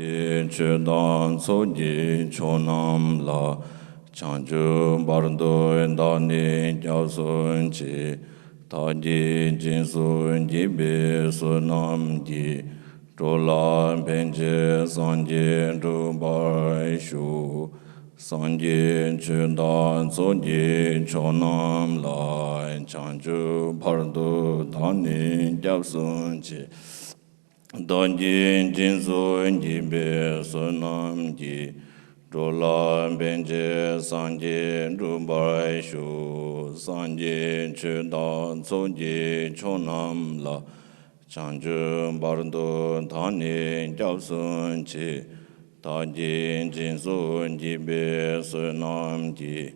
ji chudan soji chonam la chanju bardo dani jasun chi taji jinsun jibe sunam ji chola benje sanje dubai shu sanje chudan soji chonam la chanju bardo dani jasun chi Donjin jinsu jibe sunam ji Drola benje sanje dubai shu Sanje chudan soji chonam la Chanju bardo dhani japsun chi Tajin jinsu jibe sunam ji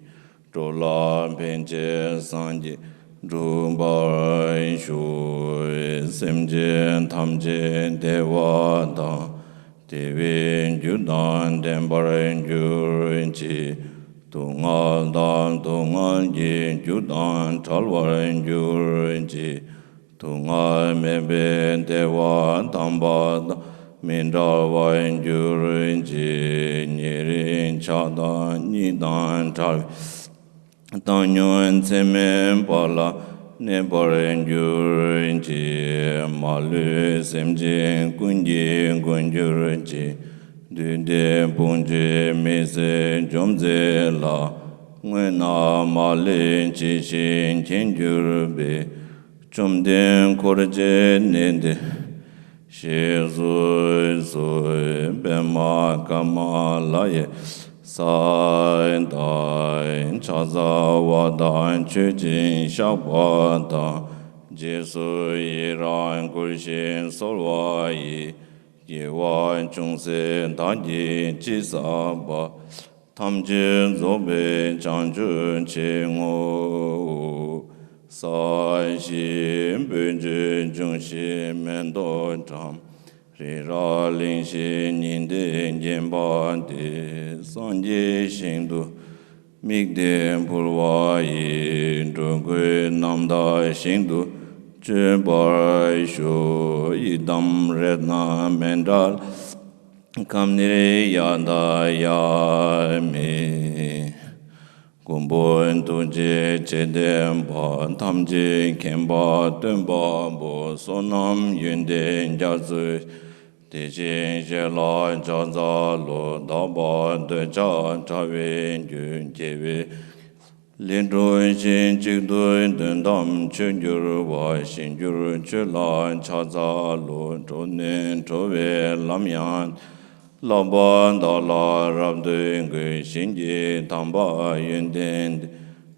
Drola benje sanje Dubai shu semjen tamjen dewa da devin judan dembaren jurin chi tungal dan tungal jin judan talwaren jurin chi tungal meben dewa tamba da mindalwaren jurin chi nyirin chadan nidan tal Tanyon semen pala Neporen jurin chi Malu semjin kunjin kunjurin chi Dunde punji mese jomze la Ngwena malin chi shin chenjurbe Chomden korje nende She zui zui bema kama laye Sain dain chaza wadan chujin shabwada Jesu yiran gulshin solwa yi Yewan chungsen danji jisaba Tamjin zobe chanjun chingu Sain shin bunjin jungshin mendo cham Rira lingxin nindin jenpan di sanje shingdu Mikden pulwa yin zhungui namda shingdu Chunpar shu yidam redna mendal Kamniri yanda yami Kumbun tunji chedem pa tamji kempa tunpa bo sonam yundin jazui Tijin shela jaza lo daba deja chavin jun jevi Lindun shin chikdun dundam chunjur wa shinjur chula chaza lo chonin chove lamyan Laban dala rabdun gui shinji tamba yundin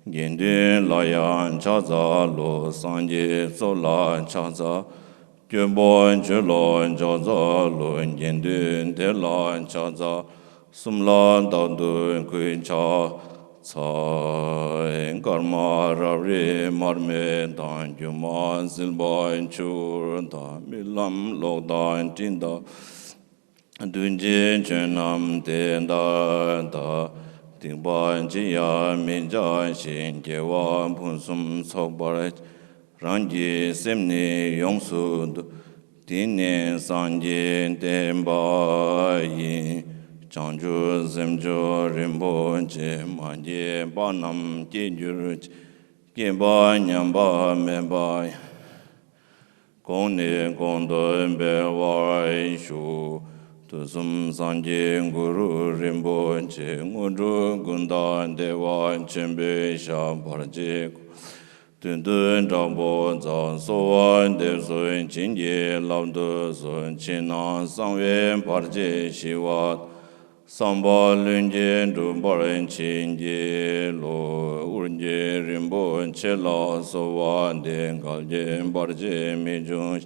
Gindun layan chaza lo sanje sola chaza Gyömbön chülön chaza lön yendün telan chaza Sumlan dandun kuin cha Tsain karma rabri marme dan Gyuman silban chur da Milam lokdan tinda Dunjin chönam tenda da Tingban chiya minjan shin Gyewan punsum sokbaraj Rangi semni yongsu Tine sanje tenpa yin Chanju semjo rinpoche Manje banam jejur Genpa nyamba menpa Kone kondo bewa shu Tusum sanje guru rinpoche Nguru gundan dewa chenpe sha parje Dun dun zhangpo zang sowan de sun qin ye lam du sun qin na sang yuan par je shi wat Sangpa lun jen dun par qin ye lo urn je rinpo che la sowan de gal jen par je mi jung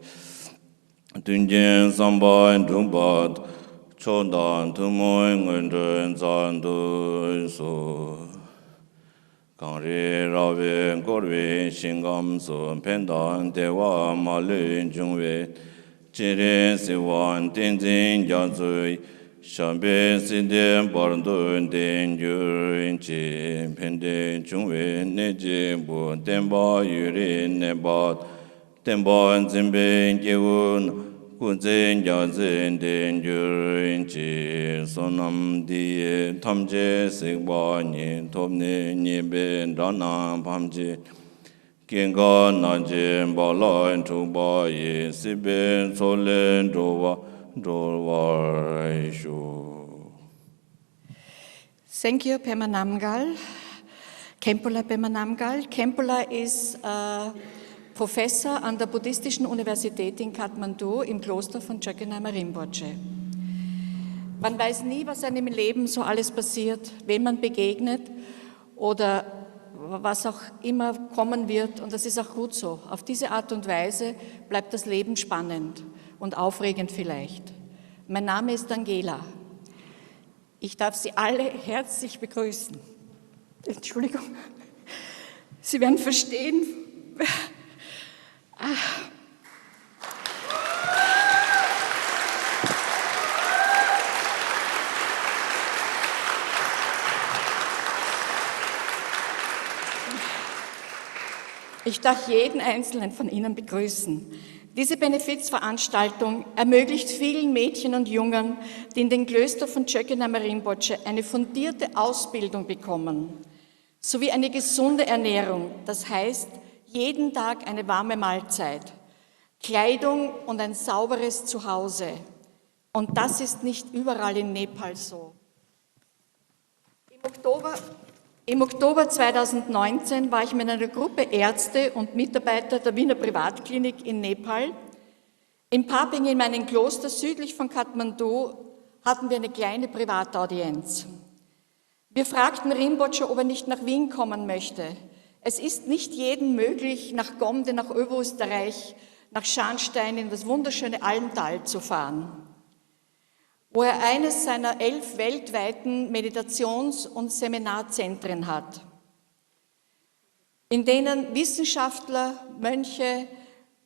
Dun jen sangpa dun pat chon dan tu moy ngun zhen zang du su Gangri rawe korwe shingam sun pendan dewa malun jungwe Jire siwan tenzin jazui Shambe siden barndun den yurin chi Pende jungwe neje bu tenpa yuri nebat Tenpa zimbe yewun Kuzen Yazen Den Jurin Chi Sonam Di Tamje Sikba Ni Topni Nibe Dana Pamji Kinga Najin Bala Chukba Yi Siben Solen Drova Ishu. Thank you, Pema Namgal. Kempula Pema Namgal. Kempula is a professor an der Buddhistischen Universität in Kathmandu im Kloster von Chökyi Nyima Rinpoche. Man weiß nie, was einem im Leben so alles passiert, wem man begegnet oder was auch immer kommen wird, und das ist auch gut so. Auf diese Art und Weise bleibt das Leben spannend und aufregend vielleicht. Mein Name ist Angela. Ich darf Sie alle herzlich begrüßen. Entschuldigung, Sie werden verstehen. Ich darf jeden Einzelnen von Ihnen begrüßen. Diese Benefizveranstaltung ermöglicht vielen Mädchen und Jungen, die in den Klöstern von Chökyi Nyima Rinpoche eine fundierte Ausbildung bekommen, sowie eine gesunde Ernährung, das heißt, jeden Tag eine warme Mahlzeit, Kleidung und ein sauberes Zuhause. Und das ist nicht überall in Nepal so. Im Oktober 2019 war ich mit einer Gruppe Ärzte und Mitarbeiter der Wiener Privatklinik in Nepal. In Paping, in meinem Kloster südlich von Kathmandu, hatten wir eine kleine Privataudienz. Wir fragten Rinpoche, ob er nicht nach Wien kommen möchte. Es ist nicht jedem möglich, nach Gomde, nach Oberösterreich, nach Scharnstein in das wunderschöne Almtal zu fahren, wo er eines seiner 11 weltweiten Meditations- und Seminarzentren hat, in denen Wissenschaftler, Mönche,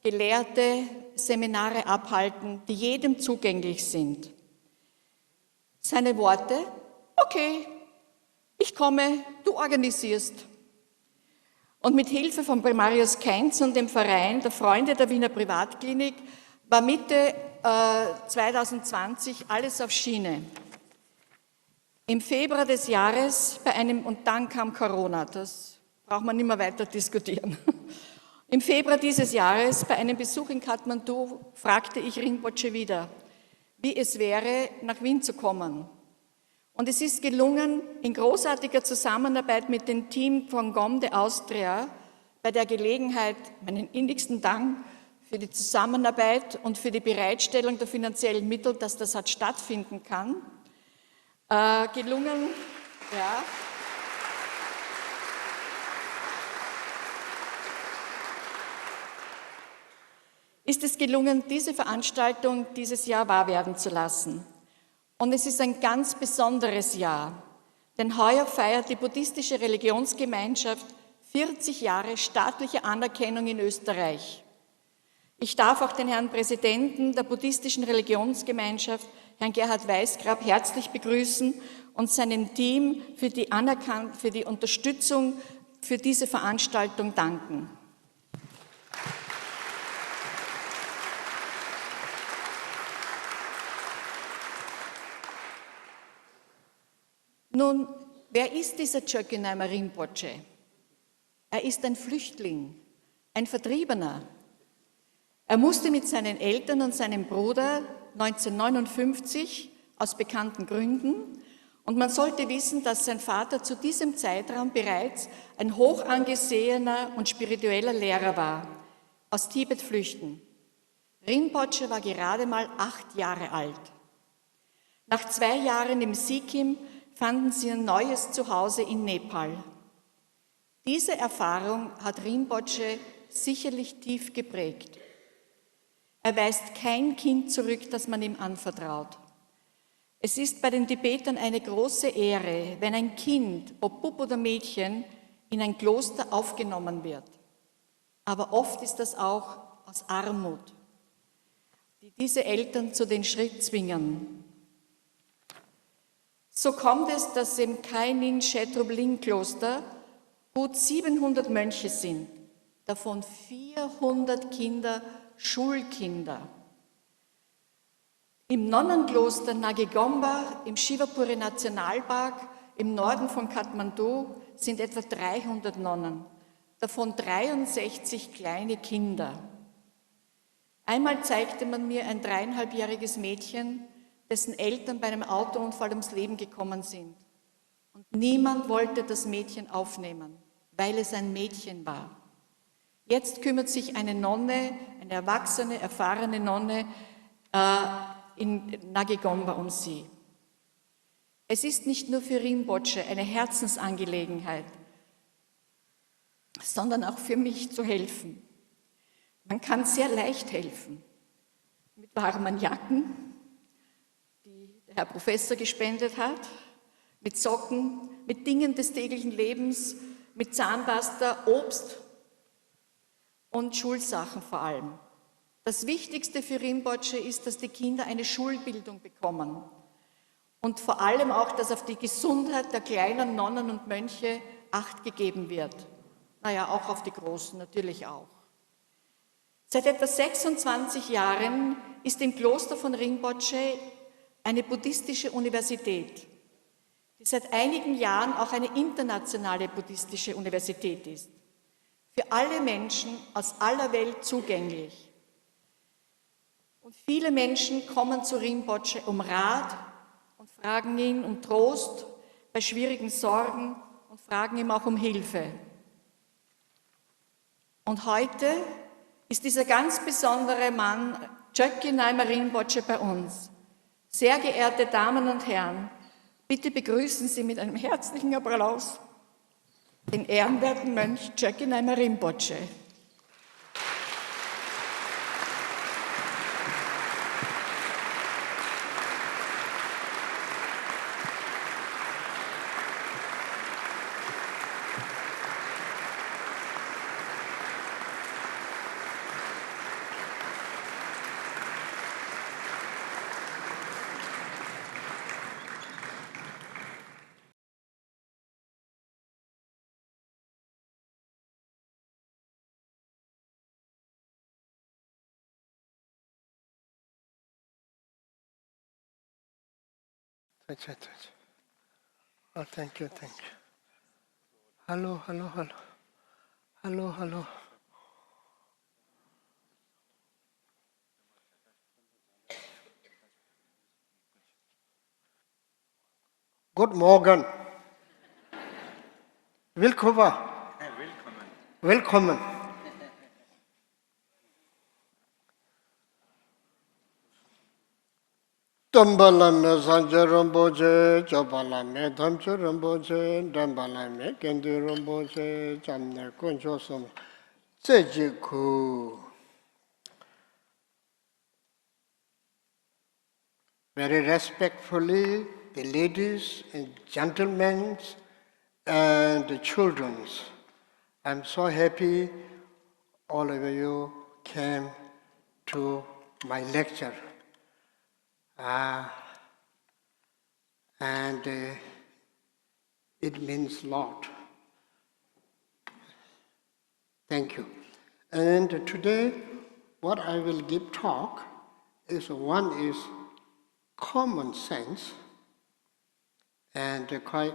Gelehrte Seminare abhalten, die jedem zugänglich sind. Seine Worte: Okay, ich komme, du organisierst. Und mit Hilfe von Primarius Keynes und dem Verein der Freunde der Wiener Privatklinik war Mitte 2020 alles auf Schiene. Im Februar des Jahres und dann kam Corona, das braucht man nicht mehr weiter diskutieren. Im Februar dieses Jahres, bei einem Besuch in Kathmandu, fragte ich Rinpoche wieder, wie es wäre, nach Wien zu kommen. Und es ist gelungen, in großartiger Zusammenarbeit mit dem Team von Germany-Austria, bei der Gelegenheit meinen innigsten Dank für die Zusammenarbeit und für die Bereitstellung der finanziellen Mittel, dass das hat stattfinden kann, gelungen, ja. Ist es gelungen, diese Veranstaltung dieses Jahr wahr werden zu lassen. Und es ist ein ganz besonderes Jahr, denn heuer feiert die buddhistische Religionsgemeinschaft 40 Jahre staatliche Anerkennung in Österreich. Ich darf auch den Herrn Präsidenten der buddhistischen Religionsgemeinschaft, Herrn Gerhard Weißgrab, herzlich begrüßen und seinem Team für die Unterstützung für diese Veranstaltung danken. Nun, wer ist dieser Chökyi Nyima Rinpoche? Er ist ein Flüchtling, ein Vertriebener. Er musste mit seinen Eltern und seinem Bruder 1959 aus bekannten Gründen, und man sollte wissen, dass sein Vater zu diesem Zeitraum bereits ein hoch angesehener und spiritueller Lehrer war, aus Tibet flüchten. Rinpoche war gerade mal 8 Jahre alt. Nach 2 Jahren im Sikkim fanden sie ein neues Zuhause in Nepal. Diese Erfahrung hat Rinpoche sicherlich tief geprägt. Er weist kein Kind zurück, das man ihm anvertraut. Es ist bei den Tibetern eine große Ehre, wenn ein Kind, ob Bub oder Mädchen, in ein Kloster aufgenommen wird. Aber oft ist das auch aus Armut, die diese Eltern zu den Schritt zwingen. So kommt es, dass im Kainin Shetrublin Kloster gut 700 Mönche sind, davon 400 Kinder Schulkinder. Im Nonnenkloster Nagigomba im Shivapuri Nationalpark im Norden von Kathmandu sind etwa 300 Nonnen, davon 63 kleine Kinder. Einmal zeigte man mir ein 3,5-jähriges Mädchen, dessen Eltern bei einem Autounfall ums Leben gekommen sind. Und niemand wollte das Mädchen aufnehmen, weil es ein Mädchen war. Jetzt kümmert sich eine Nonne, eine erwachsene, erfahrene Nonne in Nagigomba um sie. Es ist nicht nur für Rinpoche eine Herzensangelegenheit, sondern auch für mich zu helfen. Man kann sehr leicht helfen, mit warmen Jacken, die der Herr Professor gespendet hat, mit Socken, mit Dingen des täglichen Lebens, mit Zahnpasta, Obst und Schulsachen vor allem. Das Wichtigste für Rinpoche ist, dass die Kinder eine Schulbildung bekommen und vor allem auch, dass auf die Gesundheit der kleinen Nonnen und Mönche Acht gegeben wird. Naja, auch auf die Großen natürlich auch. Seit etwa 26 Jahren ist im Kloster von Rinpoche eine buddhistische Universität, die seit einigen Jahren auch eine internationale buddhistische Universität ist, für alle Menschen aus aller Welt zugänglich. Und viele Menschen kommen zu Rinpoche um Rat und fragen ihn um Trost bei schwierigen Sorgen und fragen ihn auch um Hilfe. Und heute ist dieser ganz besondere Mann, Chökyi Nyima Rinpoche, bei uns. Sehr geehrte Damen und Herren, bitte begrüßen Sie mit einem herzlichen Applaus den ehrenwerten Mönch Chökyi Nyima Rinpoche. Oh, thank you. Hello. Good morning. Willkommen. Dambalame Sanje Rinpoche, Jobalame Dhamche Rinpoche, Dambalame Kendi Rinpoche, Jamne Kunchosum, Tsejiku. Very respectfully, the ladies and gentlemen and the children, I'm so happy all of you came to my lecture. And it means a lot. Thank you. And today, what I will give talk is one is common sense and quite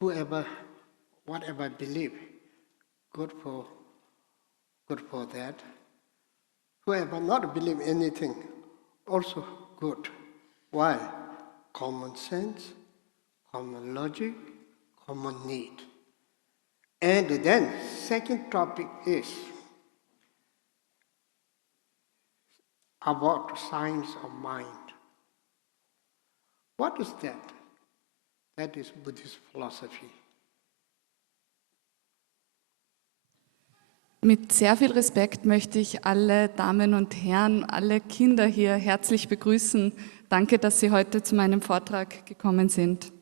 whatever believe, good for that. Whoever not believe anything, also good. Why? Common sense, common logic, common need. And then second topic is about science of mind. What is that? That is Buddhist philosophy. Mit sehr viel Respekt möchte ich alle Damen und Herren, alle Kinder hier herzlich begrüßen. Danke, dass Sie heute zu meinem Vortrag gekommen sind.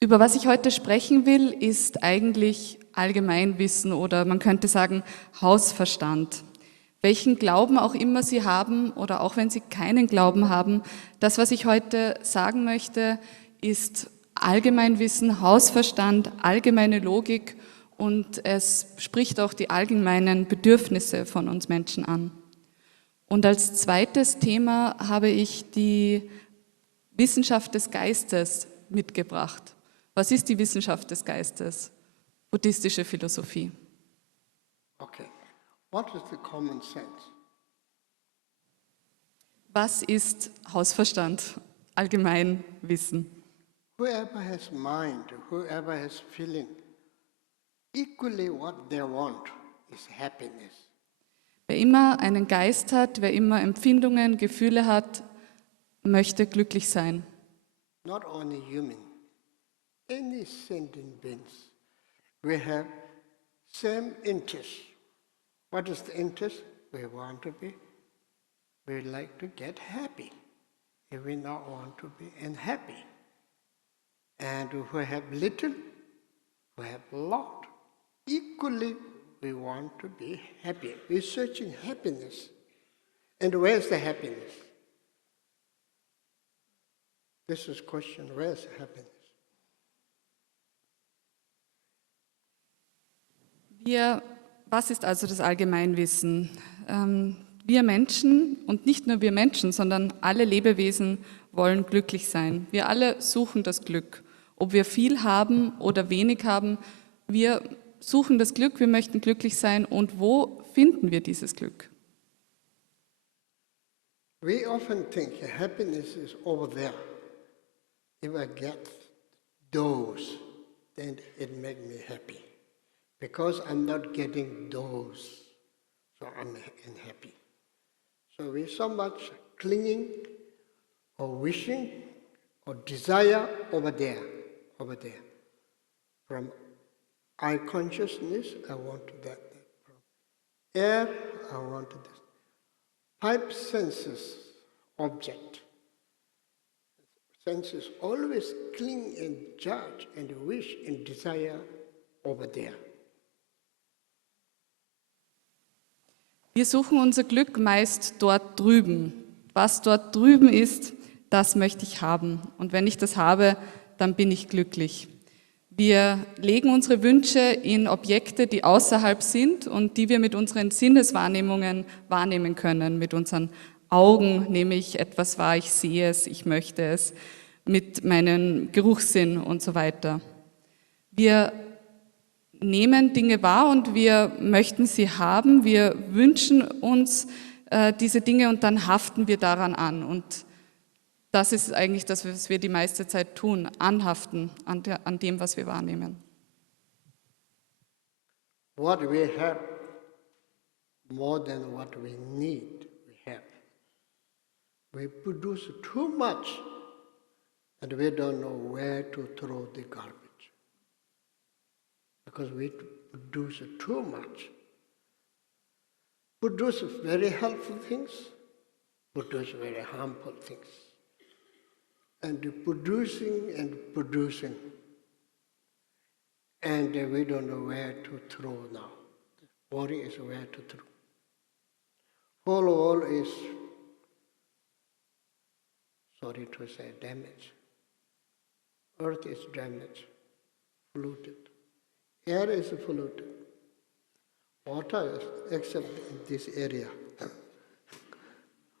Über was ich heute sprechen will, ist eigentlich Allgemeinwissen oder man könnte sagen Hausverstand. Welchen Glauben auch immer Sie haben oder auch wenn Sie keinen Glauben haben, das, was ich heute sagen möchte, ist Allgemeinwissen, Hausverstand, allgemeine Logik und es spricht auch die allgemeinen Bedürfnisse von uns Menschen an. Und als zweites Thema habe ich die Wissenschaft des Geistes mitgebracht. Was ist die Wissenschaft des Geistes? Buddhistische Philosophie. Okay. What is the common sense? Was ist Hausverstand? Allgemeinwissen. Whoever has mind, whoever has feeling, equally what they want is happiness. Wer immer einen Geist hat, wer immer Empfindungen, Gefühle hat, möchte glücklich sein. Not only human, any sentient beings. We have same interest. What is the interest? We want to be, we like to get happy. If we not want to be unhappy. And who have little, who have a lot. Equally, we want to be happy. We're searching happiness. And where's the happiness? This is question, where's happiness? Was ist also das Allgemeinwissen? Wir Menschen, und nicht nur wir Menschen, sondern alle Lebewesen wollen glücklich sein. Wir alle suchen das Glück. Ob wir viel haben oder wenig haben, wir suchen das Glück, wir möchten glücklich sein. Und wo finden wir dieses Glück? We often think happiness is over there. If I get those, then it makes me happy. Because I'm not getting those, so I'm unhappy. So we're so much clinging or wishing or desire over there. From eye consciousness, I want that. From air, I want this. 5 senses object. Senses always cling and judge and wish and desire over there. Wir suchen unser Glück meist dort drüben. Was dort drüben ist, das möchte ich haben. Und wenn ich das habe, dann bin ich glücklich. Wir legen unsere Wünsche in Objekte, die außerhalb sind und die wir mit unseren Sinneswahrnehmungen wahrnehmen können. Mit unseren Augen nehme ich etwas wahr, ich sehe es, ich möchte es. Mit meinem Geruchssinn und so weiter. Wir nehmen Dinge wahr und wir möchten sie haben, wir wünschen uns diese Dinge und dann haften wir daran an. Und das ist eigentlich das, was wir die meiste Zeit tun, anhaften an dem, was wir wahrnehmen. What we have more than what we need, we have. We produce too much and we don't know where to throw the garbage. Because we produce too much. Produce very helpful things, produce very harmful things. And producing, and we don't know where to throw now. Worry is where to throw. Whole world is, sorry to say, damaged. Earth is damaged, polluted. Air is polluted. Water is, except in this area.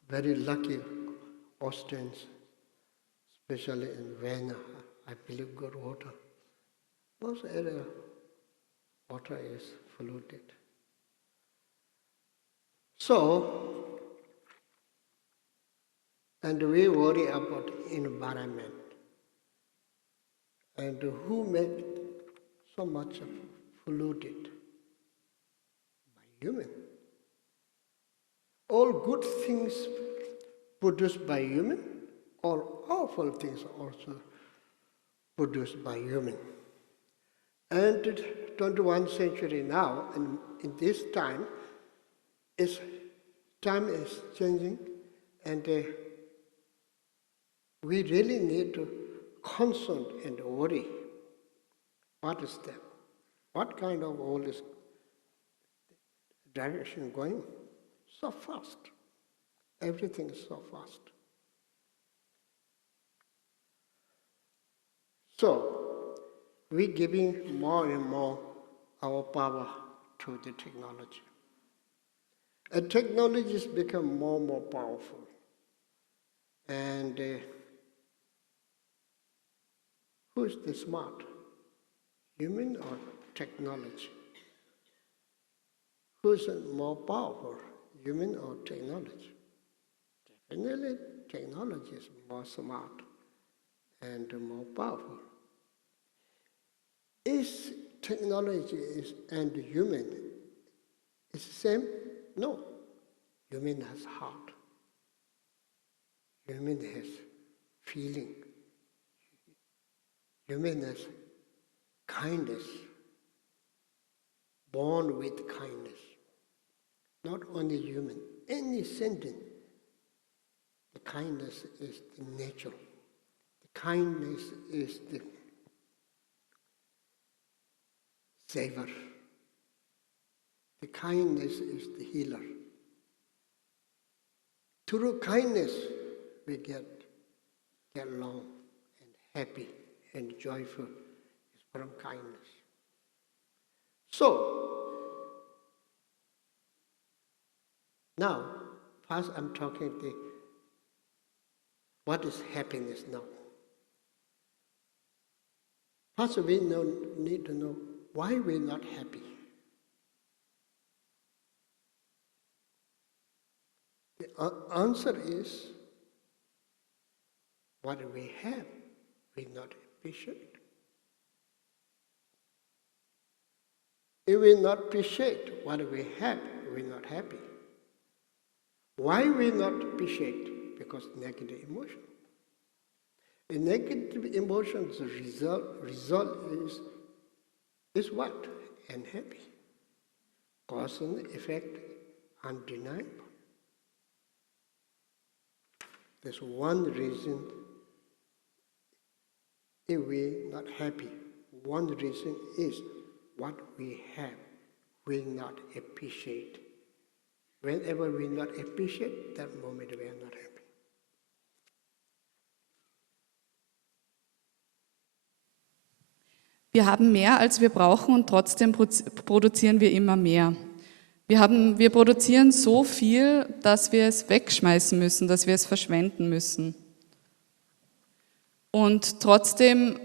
Very lucky Austrians, especially in Vienna, I believe good water. Most area, water is polluted. So, and we worry about environment. And who made so much polluted? By human. All good things produced by human, all awful things also produced by human. And 21st century now, and in this time is changing, and we really need to concern and worry. What is that? What kind of all this direction going? So fast. Everything is so fast. So, we're giving more and more our power to the technology. And technologies become more and more powerful. And who's the smart? Human or technology? Who's more powerful, human or technology? Definitely technology is more smart and more powerful. Is technology and human is the same? No. Human has heart. Human has feeling. Human has kindness. Born with kindness. Not only human, any sentient. The kindness is the nature. The kindness is the saver. The kindness is the healer. Through kindness, we get along and happy and joyful. It's from kindness. So, now, first I'm talking what is happiness now. First we need to know why we're not happy. The answer is, what we have, we not appreciate. If we not appreciate what we have, we're not happy. Why we not appreciate? Because negative emotion. A negative emotion's result is what? Unhappy. Cause and effect undeniable. There's one reason if we're not happy. One reason is what we have, we not appreciate. Whenever we not appreciate, that moment we are not happy. Wir haben mehr, als wir brauchen und trotzdem produzieren wir immer mehr. Wir produzieren so viel, dass wir es wegschmeißen müssen, dass wir es verschwenden müssen. Und trotzdem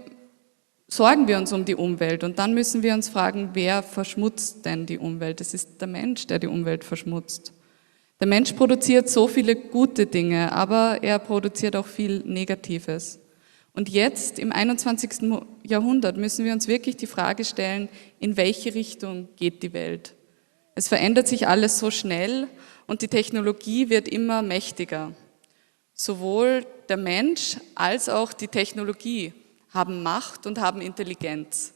sorgen wir uns um die Umwelt und dann müssen wir uns fragen, wer verschmutzt denn die Umwelt? Es ist der Mensch, der die Umwelt verschmutzt. Der Mensch produziert so viele gute Dinge, aber er produziert auch viel Negatives. Und jetzt, im 21. Jahrhundert, müssen wir uns wirklich die Frage stellen, in welche Richtung geht die Welt? Es verändert sich alles so schnell und die Technologie wird immer mächtiger. Sowohl der Mensch als auch die Technologie haben Macht und haben Intelligenz.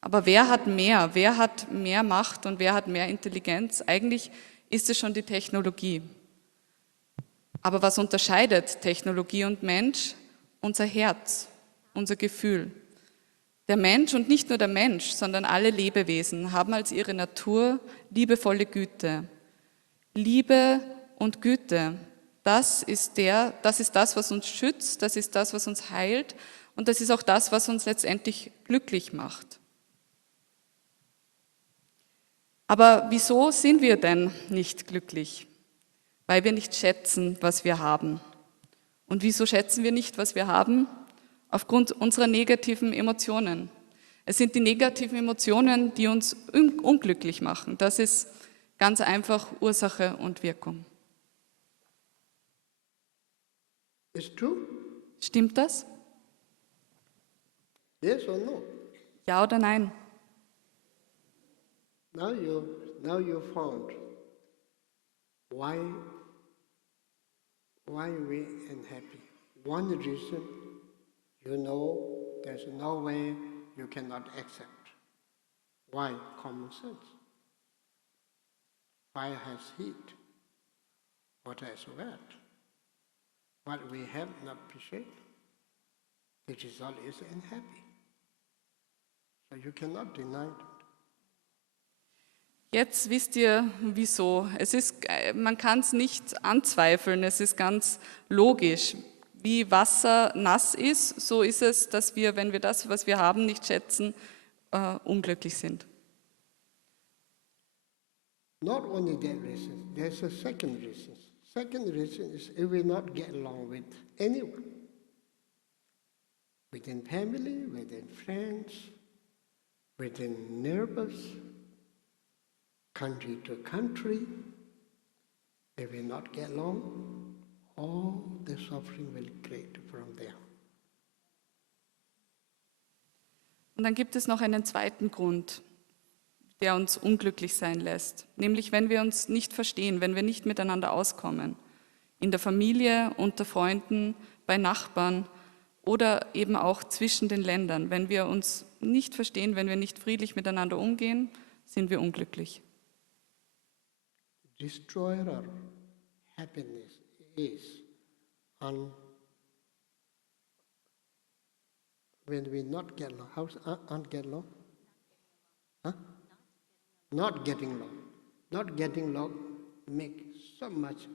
Aber wer hat mehr? Wer hat mehr Macht und wer hat mehr Intelligenz? Eigentlich ist es schon die Technologie. Aber was unterscheidet Technologie und Mensch? Unser Herz, unser Gefühl. Der Mensch und nicht nur der Mensch, sondern alle Lebewesen haben als ihre Natur liebevolle Güte. Liebe und Güte, das ist das, was uns schützt, das ist das, was uns heilt und das ist auch das, was uns letztendlich glücklich macht. Aber wieso sind wir denn nicht glücklich? Weil wir nicht schätzen, was wir haben. Und wieso schätzen wir nicht, was wir haben? Aufgrund unserer negativen Emotionen. Es sind die negativen Emotionen, die uns unglücklich machen. Das ist ganz einfach Ursache und Wirkung. It's true? Stimmt das? Yes or no? Ja oder nein? Now you found why we unhappy. One reason, you know there's no way you cannot accept. Why? Common sense. Fire has heat, water has wet. What we have not appreciated, the result is unhappy. So you cannot deny that. Jetzt wisst ihr, wieso. Man kann es nicht anzweifeln, es ist ganz logisch. Wie Wasser nass ist, so ist es, dass wir, wenn wir das, was wir haben, nicht schätzen, unglücklich sind. Not only that reason, there's a second reason. Second reason is if we not get along with anyone, within family, within friends, within neighbors, country to country, if we not get along, all the suffering will create from there. Und dann gibt es noch einen zweiten Grund, der uns unglücklich sein lässt, nämlich wenn wir uns nicht verstehen, wenn wir nicht miteinander auskommen, in der Familie, unter Freunden, bei Nachbarn oder eben auch zwischen den Ländern. Wenn wir uns nicht verstehen, wenn wir nicht friedlich miteinander umgehen, sind wir unglücklich. Destroyer of happiness is when we not get along. How's get along? Huh? Not getting along. Not getting along make so much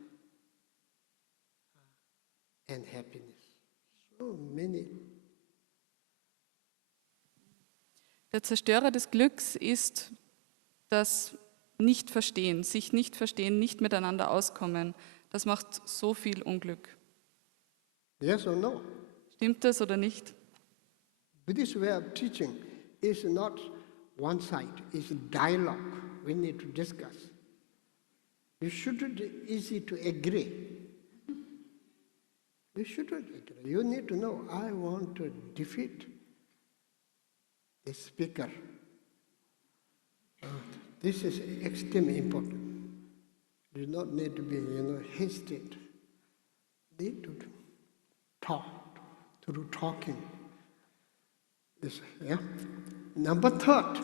unhappiness. So many. Der Zerstörer des Glücks ist das Nicht-Verstehen, sich nicht verstehen, nicht miteinander auskommen. Das macht so viel Unglück. Yes or no? Stimmt das oder nicht? Buddhist way of teaching is not one side, it's a dialogue. We need to discuss. You shouldn't be easy to agree. You shouldn't agree. You need to know, I want to defeat the speaker. This is extremely important. You do not need to be, hasty. Need to talk, through talking. This, yeah. Number third,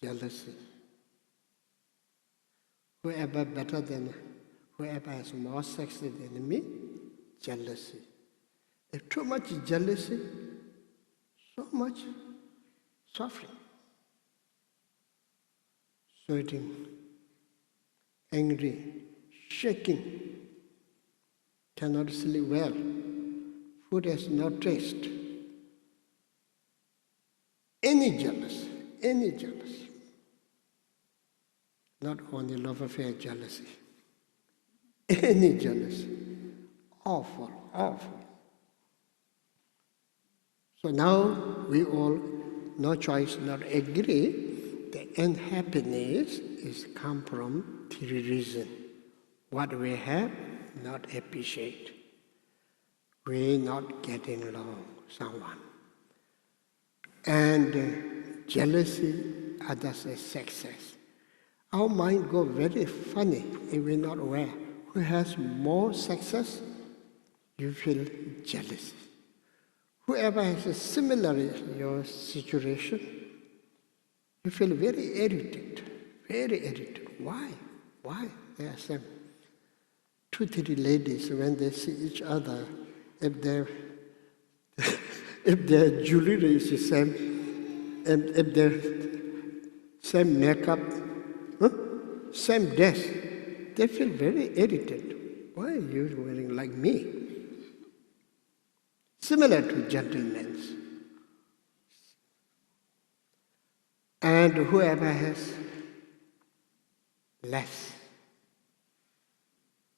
jealousy. Whoever better than, whoever has more sex than me, jealousy. If too much jealousy, so much suffering. Sweating, angry, shaking, cannot sleep well, food has no taste. Any jealousy, not only love affair jealousy, any jealousy, awful, awful. So now we all, no choice, not agree, the unhappiness is come from three reasons. What we have, not appreciate. We not getting along someone. And jealousy, others is success. Our mind go very funny if we're not aware. Who has more success, you feel jealousy. Whoever has a similar your situation, you feel very irritated, very irritated. Why? Why? There are some 2, 3 ladies, when they see each other, if their jewelry is the same, and if their same makeup, same dress, they feel very irritated. Why are you wearing like me? Similar to gentlemen. And whoever has less,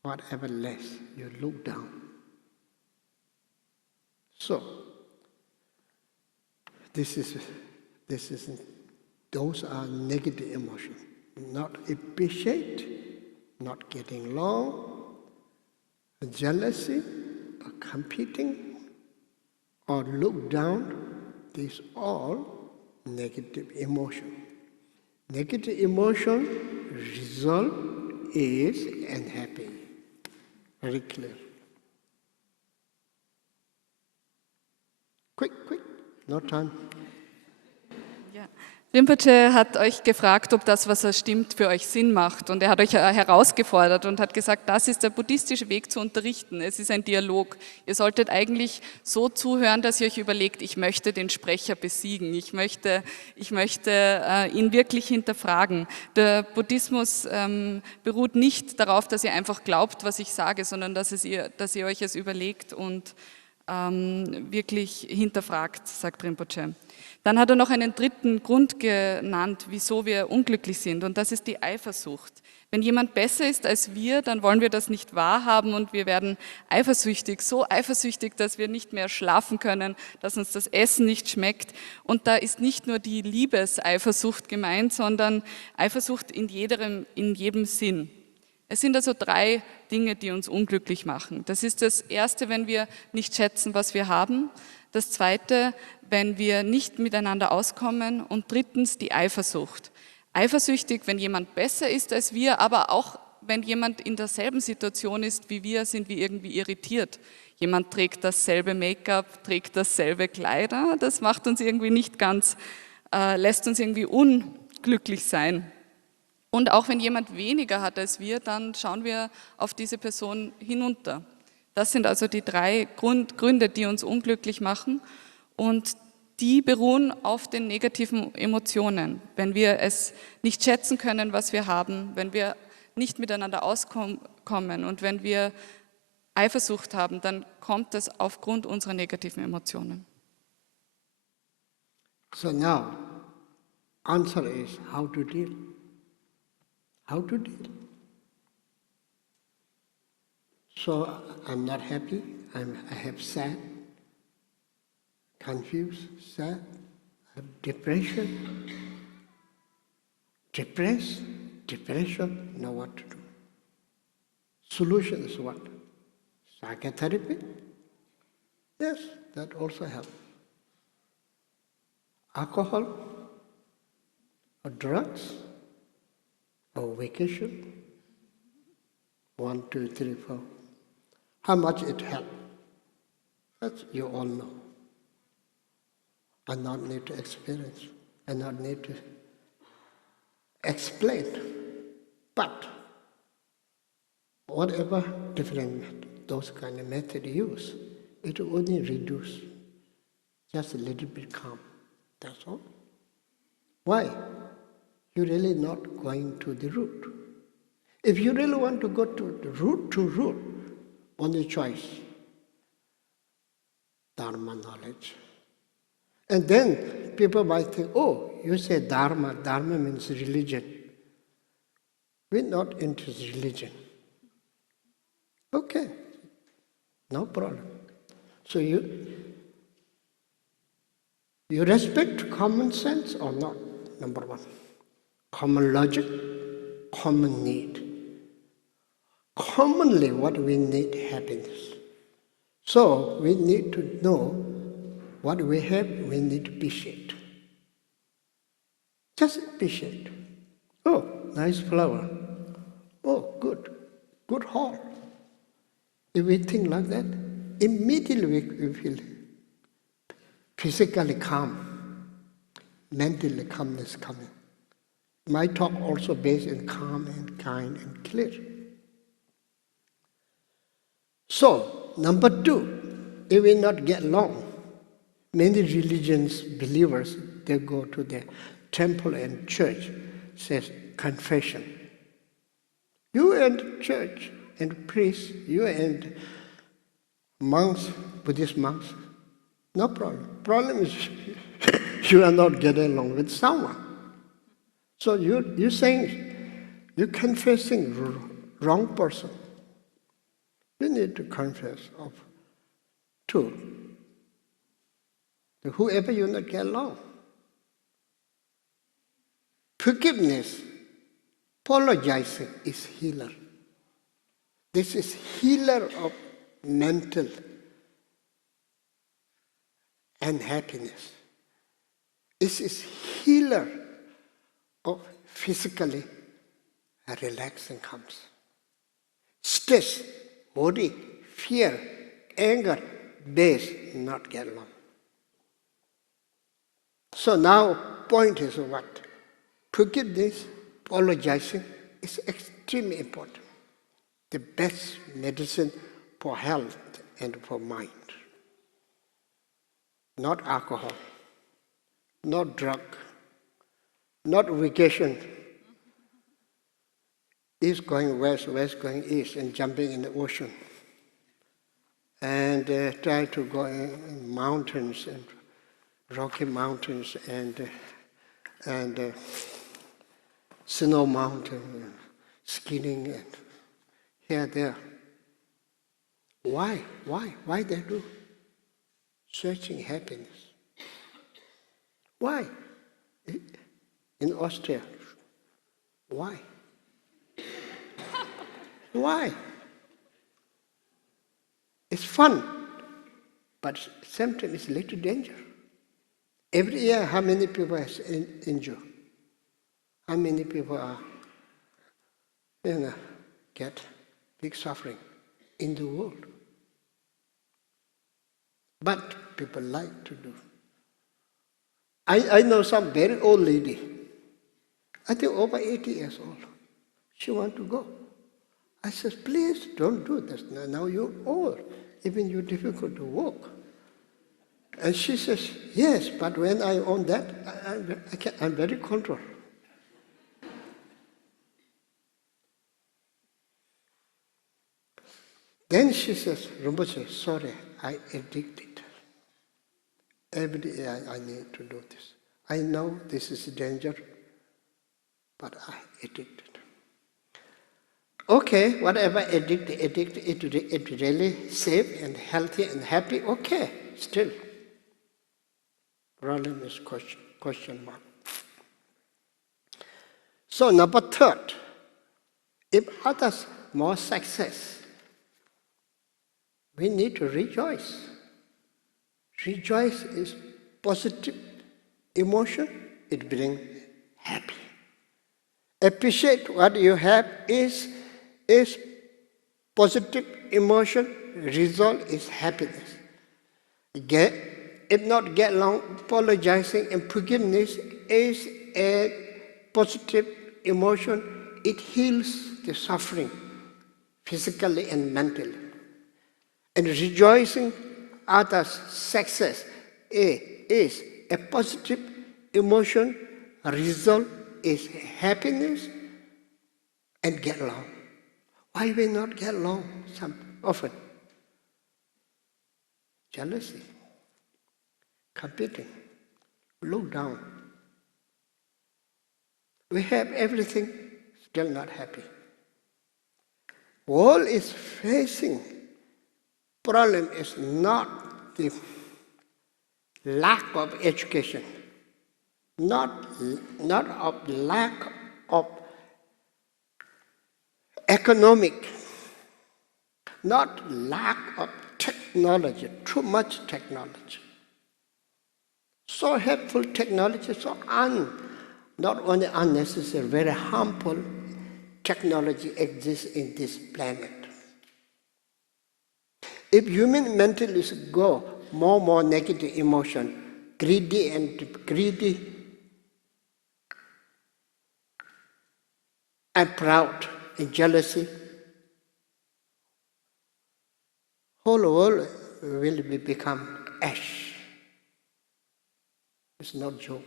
whatever less, you look down. So, those are negative emotions. Not appreciate, not getting along, jealousy, or competing, or look down. These all negative emotion. Negative emotion result is unhappy. Very clear. Quick, no time. Ja. Rinpoche hat euch gefragt, ob das, was er stimmt, für euch Sinn macht. Und er hat euch herausgefordert und hat gesagt, das ist der buddhistische Weg zu unterrichten. Es ist ein Dialog. Ihr solltet eigentlich so zuhören, dass ihr euch überlegt, ich möchte den Sprecher besiegen. Ich möchte ihn wirklich hinterfragen. Der Buddhismus beruht nicht darauf, dass ihr einfach glaubt, was ich sage, sondern dass ihr euch es überlegt und wirklich hinterfragt, sagt Rinpoche. Dann hat er noch einen dritten Grund genannt, wieso wir unglücklich sind, und das ist die Eifersucht. Wenn jemand besser ist als wir, dann wollen wir das nicht wahrhaben und wir werden eifersüchtig, so eifersüchtig, dass wir nicht mehr schlafen können, dass uns das Essen nicht schmeckt. Und da ist nicht nur die Liebeseifersucht gemeint, sondern Eifersucht in jedem Sinn. Es sind also 3 Dinge, die uns unglücklich machen. Das ist das Erste, wenn wir nicht schätzen, was wir haben. Das Zweite, wenn wir nicht miteinander auskommen. Und drittens die Eifersucht. Eifersüchtig, wenn jemand besser ist als wir, aber auch wenn jemand in derselben Situation ist wie wir, sind wir irgendwie irritiert. Jemand trägt dasselbe Make-up, trägt dasselbe Kleider, das macht uns irgendwie nicht ganz, lässt uns irgendwie unglücklich sein. Und auch wenn jemand weniger hat als wir, dann schauen wir auf diese Person hinunter. Das sind also die 3 Gründe, die uns unglücklich machen, und die beruhen auf den negativen Emotionen. Wenn wir es nicht schätzen können, was wir haben, wenn wir nicht miteinander auskommen und wenn wir Eifersucht haben, dann kommt es aufgrund unserer negativen Emotionen. So now, answer is how to deal. How to deal. So I'm not happy, I have sad, confused, sad, I have depression, depressed, depression, know what to do. Solution is what? Psychotherapy? Yes, that also helps. Alcohol, or drugs, or vacation, 1, 2, 3, 4. How much it helps? That you all know. I not need to experience. I not need to explain. But whatever different those kind of method use, it will only reduce just a little bit calm. That's all. Why? You're really not going to the root. If you really want to go to the root, only choice, Dharma knowledge. And then people might think, oh, you say Dharma, Dharma means religion. We're not into religion. Okay, no problem. So you respect common sense or not, number 1. Common logic, common need. Commonly what we need, happiness. So we need to know what we have, we need to appreciate. Just appreciate. Oh, nice flower. Oh, good hall. If we think like that, immediately we feel physically calm, mentally calmness coming. My talk also based on calm and kind and clear. So, number 2, if we not get along, many religions, believers, they go to the temple and church, says confession. You and church and priests, you and monks, Buddhist monks, no problem. Problem is you are not getting along with someone. So you're saying, you're confessing wrong person. You need to confess of to whoever you not get along. Forgiveness, apologizing is healer. This is healer of mental unhappiness. This is healer of physically relaxing comes. Stress, worry, fear, anger, base, not get along. So now, point is what? Forgiveness, apologizing is extremely important. The best medicine for health and for mind. Not alcohol, not drug, not vacation. East going west, west going east, and jumping in the ocean. And try to go in mountains and Rocky Mountains and snow mountain, skiing, and here, there. Why? Why they do? Searching happiness. Why? In Austria. Why? Why? It's fun, but sometimes it's a little danger. Every year, how many people are injured? How many people are, get big suffering in the world? But people like to do. I know some very old lady, I think over 80 years old. She wants to go. I said, please don't do this. Now you're old. Even you're difficult to walk. And she says, yes, but when I own that, I'm very controlled. Then she says, Rinpoche, sorry, I addicted. Every day I need to do this. I know this is a danger, but I addicted. Okay, whatever addicted, it really safe and healthy and happy, okay, still. Problem is question mark. So number third, if others more success, we need to rejoice. Rejoice is positive emotion, it brings happy. Appreciate what you have is positive emotion, result is happiness. If not get along, apologizing and forgiveness is a positive emotion. It heals the suffering, physically and mentally. And rejoicing others' success is a positive emotion. Result is happiness and get along. Why we not get along often? Jealousy, competing, look down. We have everything, still not happy. World is facing problem is not the lack of education, not of lack of economic, not lack of technology, too much technology. So helpful technology, so not only unnecessary, very harmful technology exists in this planet. If human mentalists go more negative emotion, greedy and proud and jealousy, whole world will become ash. It's not joke.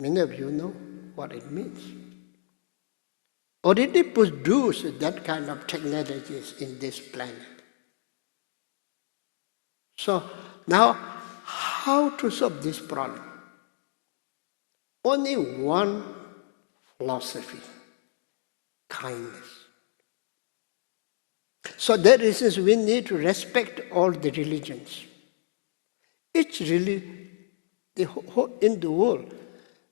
Many of you know what it means. Already produce that kind of technologies in this planet. So now, how to solve this problem? Only one philosophy, kindness. So that is we need to respect all the religions. Each religion, in the world,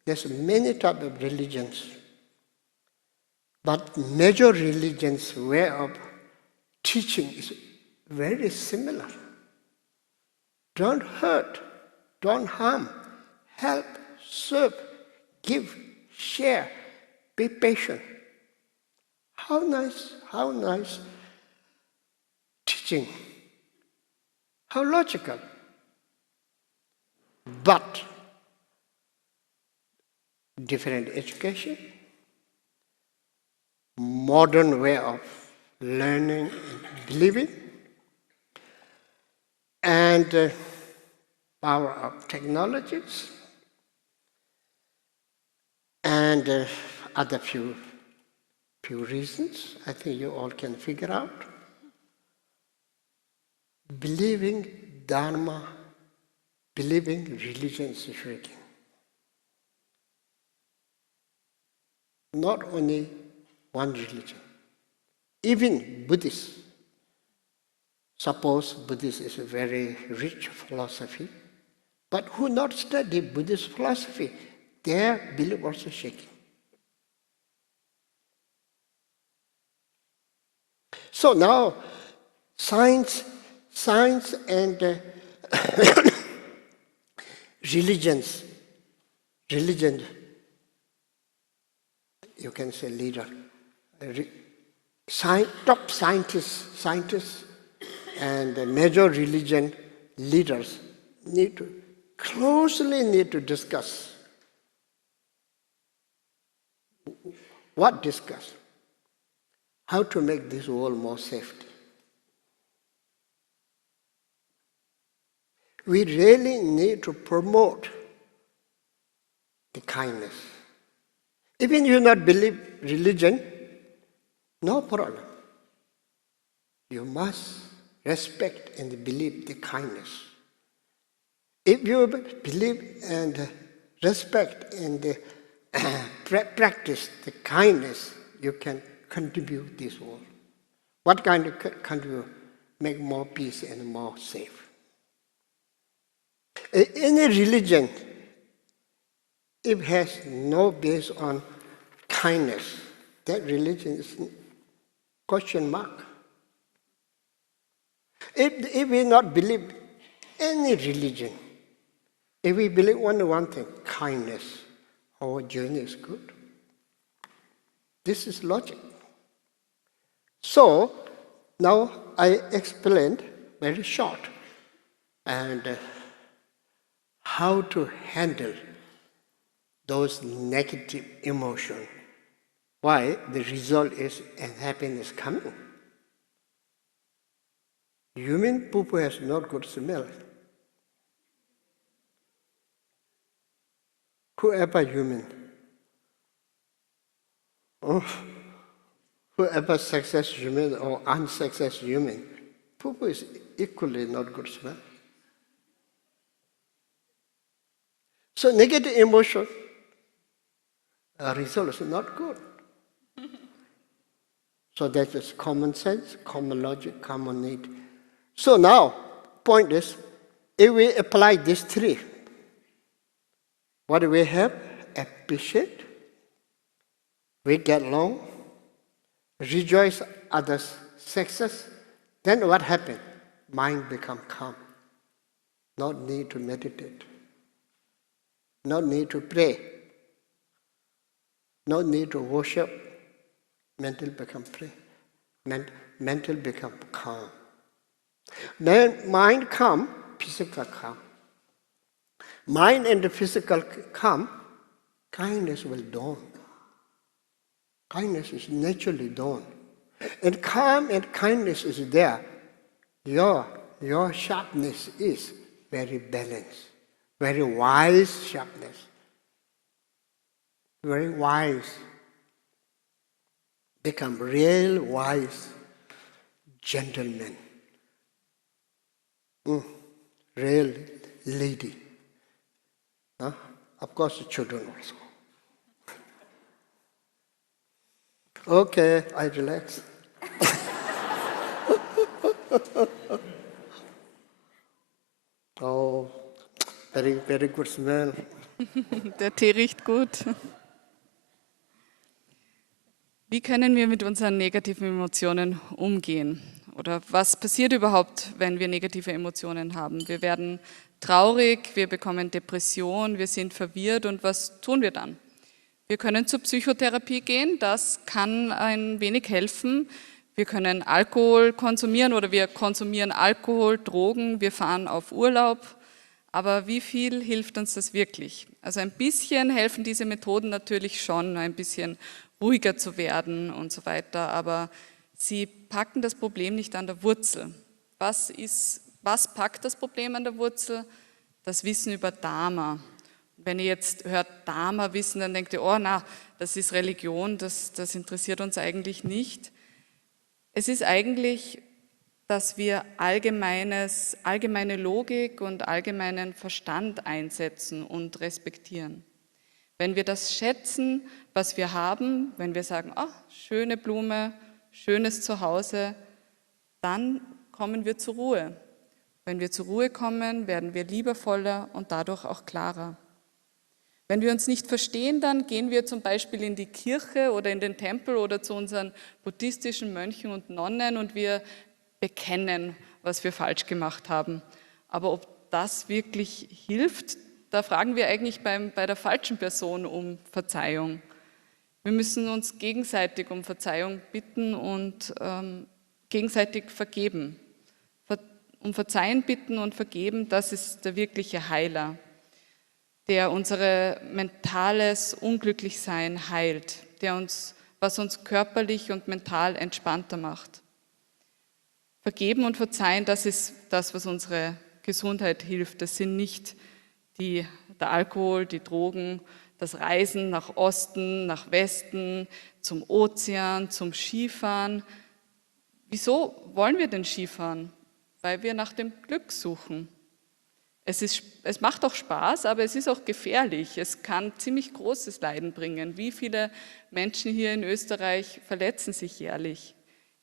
there's many types of religions. But major religions' way of teaching is very similar. Don't hurt, don't harm, help, serve, give, share, be patient. How nice teaching. How logical. But different education, modern way of learning and believing, and power of technologies, and other few reasons I think you all can figure out. Believing Dharma believing religion is shaking. Not only one religion. Even Buddhists. Suppose Buddhism is a very rich philosophy, but who not study Buddhist philosophy, their belief also shaking. So now, science and religion, you can say leader, top scientists and major religion leaders need to discuss. What discuss? How to make this world more safe. We really need to promote the kindness. Even you not believe religion, no problem. You must respect and believe the kindness. If you believe and respect and practice the kindness, you can contribute this world. What kind of contribute? Make more peace and more safe. Any religion, if it has no base on kindness, that religion is question mark. If we not believe any religion, if we believe only one thing, kindness, our journey is good. This is logic. So, now I explained very short and how to handle those negative emotions. Why? The result is unhappiness coming. Human poo-poo has not good smell. Whoever human, whoever success human or unsuccess human, poo-poo is equally not good smell. So negative emotion, result is not good. So that is common sense, common logic, common need. So now, point is, if we apply these three, what do we have? Appreciate, we get along, rejoice others' success, then what happens? Mind become calm. No need to meditate. No need to pray. No need to worship. Mental become pray. Mental become calm. Then mind calm, physical calm. Mind and the physical calm, kindness will dawn. Kindness is naturally dawn. And calm and kindness is there. Your sharpness is very balanced, very wise sharpness. Very wise. Become real wise gentleman. Real lady. Of course, the children also. Okay, I relax. Oh, very, very good smell. Der Tee riecht gut. Wie können wir mit unseren negativen Emotionen umgehen? Oder was passiert überhaupt, wenn wir negative Emotionen haben? Wir werden traurig, wir bekommen Depression, wir sind verwirrt und was tun wir dann? Wir können zur Psychotherapie gehen, das kann ein wenig helfen. Wir können Alkohol konsumieren oder wir konsumieren Alkohol, Drogen, wir fahren auf Urlaub. Aber wie viel hilft uns das wirklich? Also ein bisschen helfen diese Methoden natürlich schon, ein bisschen ruhiger zu werden und so weiter, aber sie packen das Problem nicht an der Wurzel. Was packt das Problem an der Wurzel? Das Wissen über Dharma. Wenn ihr jetzt hört Dharma-Wissen, dann denkt ihr, oh na, das ist Religion, das interessiert uns eigentlich nicht. Es ist eigentlich dass wir allgemeine Logik und allgemeinen Verstand einsetzen und respektieren. Wenn wir das schätzen, was wir haben, wenn wir sagen, ach, schöne Blume, schönes Zuhause, dann kommen wir zur Ruhe. Wenn wir zur Ruhe kommen, werden wir liebevoller und dadurch auch klarer. Wenn wir uns nicht verstehen, dann gehen wir zum Beispiel in die Kirche oder in den Tempel oder zu unseren buddhistischen Mönchen und Nonnen und wir bekennen, was wir falsch gemacht haben. Aber ob das wirklich hilft, da fragen wir eigentlich bei der falschen Person um Verzeihung. Wir müssen uns gegenseitig um Verzeihung bitten und gegenseitig vergeben. Um Verzeihen bitten und vergeben, das ist der wirkliche Heiler, der unser mentales Unglücklichsein heilt, was uns körperlich und mental entspannter macht. Vergeben und verzeihen, das ist das, was unsere Gesundheit hilft. Das sind nicht der Alkohol, die Drogen, das Reisen nach Osten, nach Westen, zum Ozean, zum Skifahren. Wieso wollen wir denn Skifahren? Weil wir nach dem Glück suchen. Es macht auch Spaß, aber es ist auch gefährlich. Es kann ziemlich großes Leiden bringen. Wie viele Menschen hier in Österreich verletzen sich jährlich?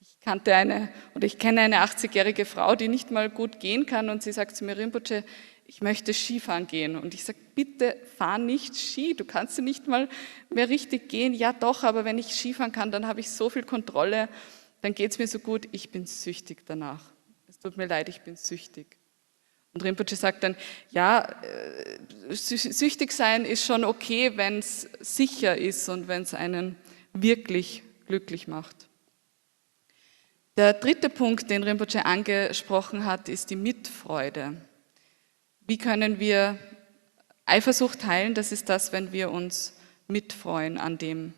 Ich kenne eine 80-jährige Frau, die nicht mal gut gehen kann und sie sagt zu mir, Rinpoche, ich möchte Skifahren gehen. Und ich sage, bitte fahr nicht Ski, du kannst ja nicht mal mehr richtig gehen. Ja doch, aber wenn ich Skifahren kann, dann habe ich so viel Kontrolle, dann geht es mir so gut, ich bin süchtig danach. Es tut mir leid, ich bin süchtig. Und Rinpoche sagt dann, ja, süchtig sein ist schon okay, wenn es sicher ist und wenn es einen wirklich glücklich macht. Der dritte Punkt, den Rinpoche angesprochen hat, ist die Mitfreude. Wie können wir Eifersucht heilen? Das ist das, wenn wir uns mitfreuen an dem,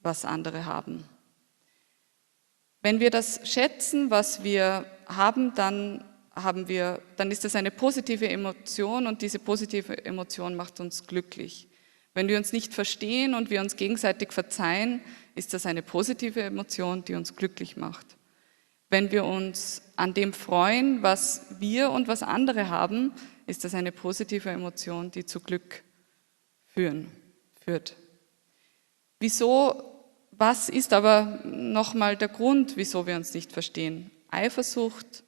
was andere haben. Wenn wir das schätzen, was wir haben, dann ist das eine positive Emotion und diese positive Emotion macht uns glücklich. Wenn wir uns nicht verstehen und wir uns gegenseitig verzeihen, ist das eine positive Emotion, die uns glücklich macht. Wenn wir uns an dem freuen, was wir und was andere haben, ist das eine positive Emotion, die zu Glück führt. Was ist aber nochmal der Grund, wieso wir uns nicht verstehen? Eifersucht,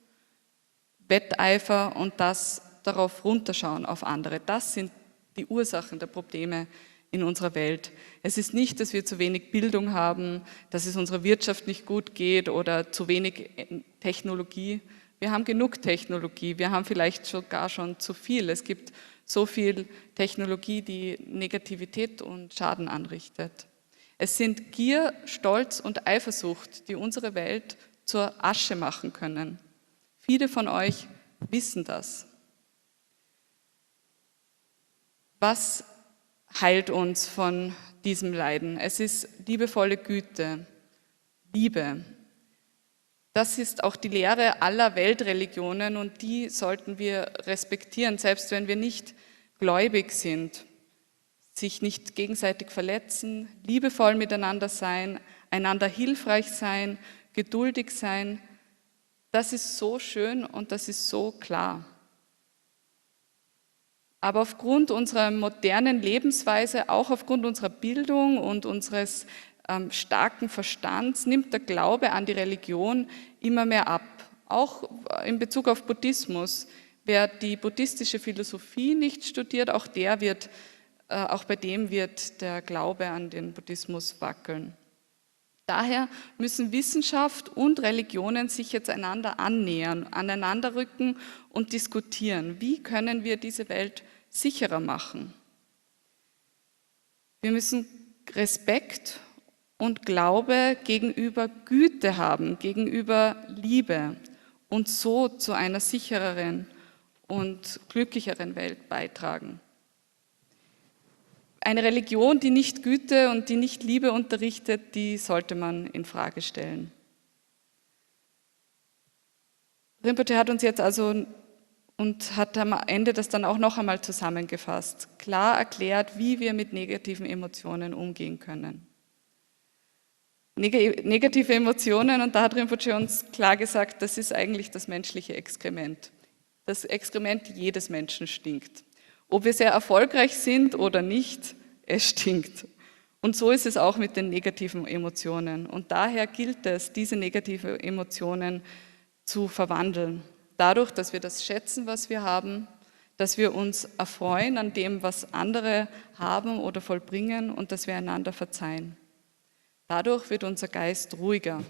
Wetteifer und das darauf runterschauen auf andere. Das sind die Ursachen der Probleme in unserer Welt. Es ist nicht, dass wir zu wenig Bildung haben, dass es unserer Wirtschaft nicht gut geht oder zu wenig Technologie. Wir haben genug Technologie, wir haben vielleicht sogar schon zu viel. Es gibt so viel Technologie, die Negativität und Schaden anrichtet. Es sind Gier, Stolz und Eifersucht, die unsere Welt zur Asche machen können. Viele von euch wissen das. Was heilt uns von diesem Leiden? Es ist liebevolle Güte, Liebe. Das ist auch die Lehre aller Weltreligionen und die sollten wir respektieren, selbst wenn wir nicht gläubig sind. Sich nicht gegenseitig verletzen, liebevoll miteinander sein, einander hilfreich sein, geduldig sein. Das ist so schön und das ist so klar. Aber aufgrund unserer modernen Lebensweise, auch aufgrund unserer Bildung und unseres starken Verstands, nimmt der Glaube an die Religion immer mehr ab. Auch in Bezug auf Buddhismus. Wer die buddhistische Philosophie nicht studiert, auch bei dem wird der Glaube an den Buddhismus wackeln. Daher müssen Wissenschaft und Religionen sich jetzt einander annähern, aneinander rücken und diskutieren. Wie können wir diese Welt sicherer machen? Wir müssen Respekt und Glaube gegenüber Güte haben, gegenüber Liebe und so zu einer sichereren und glücklicheren Welt beitragen. Eine Religion, die nicht Güte und die nicht Liebe unterrichtet, die sollte man in Frage stellen. Rinpoche hat uns jetzt also und hat am Ende das dann auch noch einmal zusammengefasst, klar erklärt, wie wir mit negativen Emotionen umgehen können. Negative Emotionen, und da hat Rinpoche uns klar gesagt, das ist eigentlich das menschliche Exkrement. Das Exkrement jedes Menschen stinkt. Ob wir sehr erfolgreich sind oder nicht, es stinkt. Und so ist es auch mit den negativen Emotionen. Und daher gilt es, diese negativen Emotionen zu verwandeln. Dadurch, dass wir das schätzen, was wir haben, dass wir uns erfreuen an dem, was andere haben oder vollbringen und dass wir einander verzeihen. Dadurch wird unser Geist ruhiger.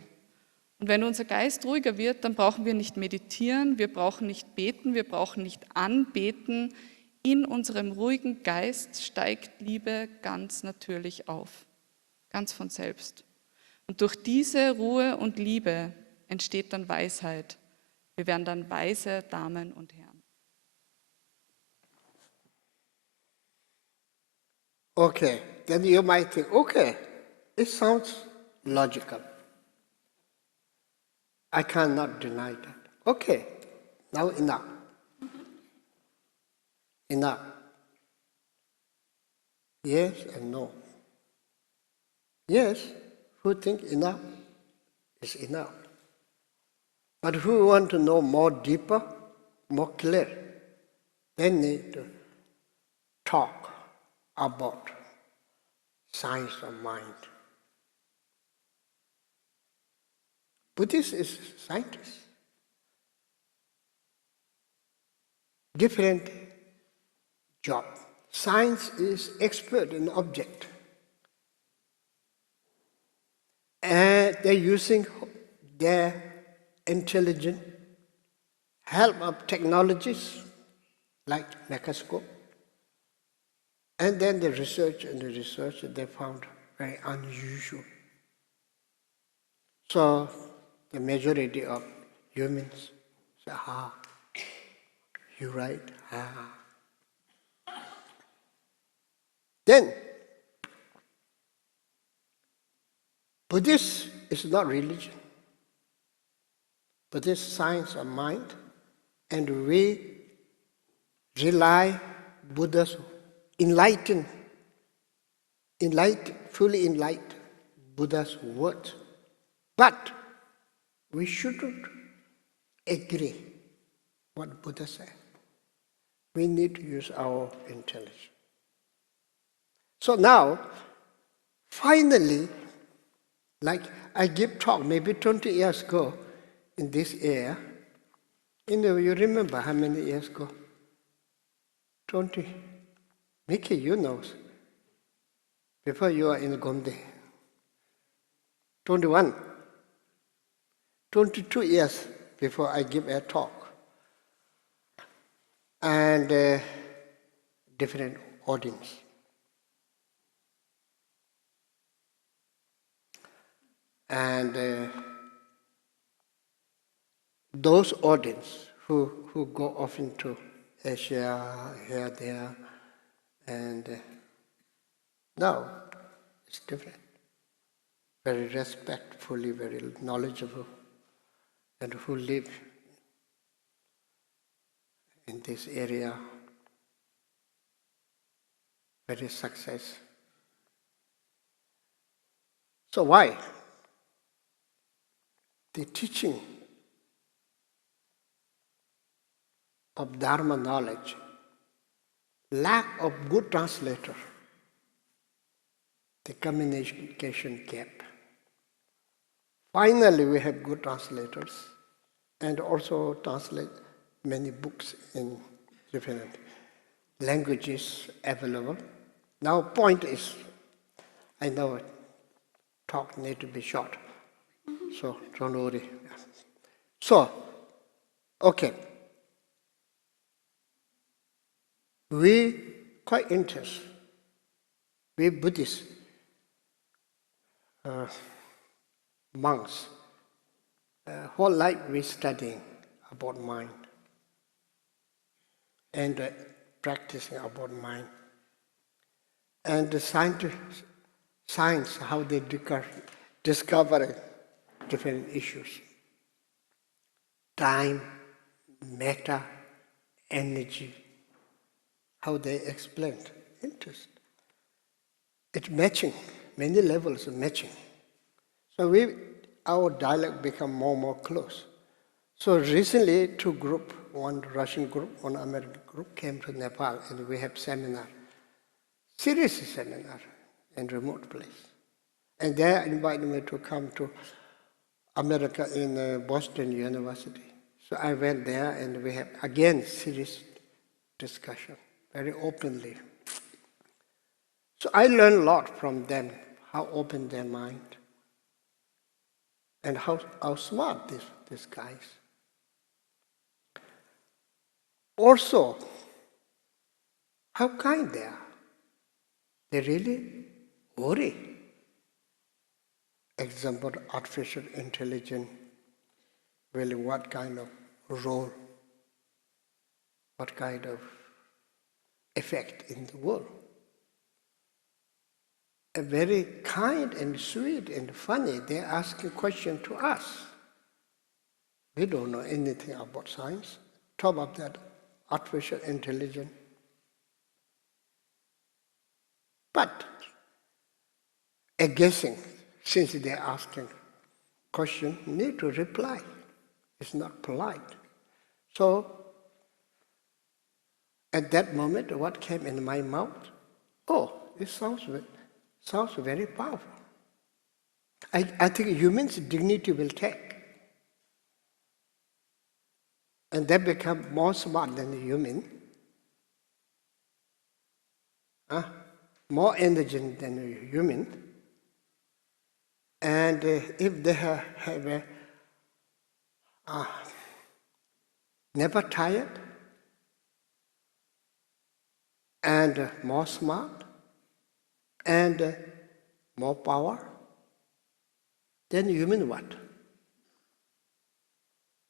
Und wenn unser Geist ruhiger wird, dann brauchen wir nicht meditieren, wir brauchen nicht beten, wir brauchen nicht anbeten. In unserem ruhigen Geist steigt Liebe ganz natürlich auf, ganz von selbst. Und durch diese Ruhe und Liebe entsteht dann Weisheit. Wir werden dann weise Damen und Herren. Okay, then you might think, okay, it sounds logical. I cannot deny that. Okay, now enough. Enough. Yes and no. Yes, who think enough is enough. But who want to know more deeper, more clear, they need to talk about science of mind. Buddhist is scientist. Different job. Science is expert in object. And they're using their intelligent help of technologies like microscope. And then the research they found very unusual. So the majority of humans say, you're right. Then, Buddhist is not religion. Buddhist science of mind, and we rely Buddha's fully enlightened Buddha's word. But we shouldn't agree what Buddha said. We need to use our intelligence. So now, finally, like I give talk maybe 20 years ago in this area. You remember how many years ago? 20. Mickey, you know. Before you are in Gombe. 21. 22 years before I give a talk. And different audience. And those audience who go off into Asia, here, there, and now it's different. Very respectfully, very knowledgeable, and who live in this area, very success. So why? The teaching of Dharma knowledge, lack of good translator, the communication gap. Finally, we have good translators and also translate many books in different languages available. Now, point is, I know talk need to be short, so don't worry. So, okay. We quite interested. We Buddhist monks, whole life we studying about mind and practicing about mind. And the science, how they discover different issues. Time, matter, energy, how they explained. Interesting. It's matching, many levels of matching. So our dialogue become more and more close. So recently, two groups, one Russian group, one American group, came to Nepal, and we have seminar, serious seminar in remote place. And they invited me to come to America in Boston University. So I went there, and we have, again, serious discussion, very openly. So I learned a lot from them, how open their mind, and how smart these guys. Also, how kind they are. They really worry. Example, artificial intelligence, really what kind of role, what kind of effect in the world. A very kind and sweet and funny, they ask a question to us. We don't know anything about science. Talk about that artificial intelligence. But a guessing, since they're asking question, need to reply. It's not polite. So at that moment, what came in my mouth? Oh, it sounds very powerful. I think humans' dignity will take. And they become more smart than the human, more intelligent than a human. And if they have never tired and more smart and more power, then human what?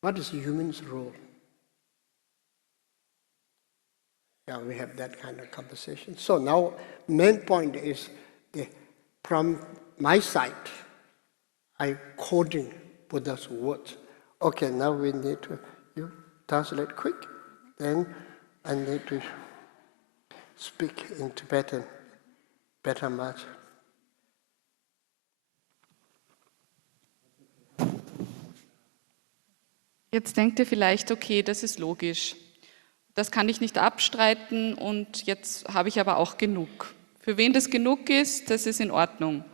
What is human's role? Yeah, we have that kind of conversation. So now, main point is from my side, I quoting Buddha's words. Okay, now we need to you translate quick. Then I need to speak in Tibetan better much. Jetzt denkt ihr vielleicht, okay, das ist logisch. Das kann ich nicht abstreiten und jetzt habe ich aber auch genug. Für wen das genug ist, das ist in Ordnung.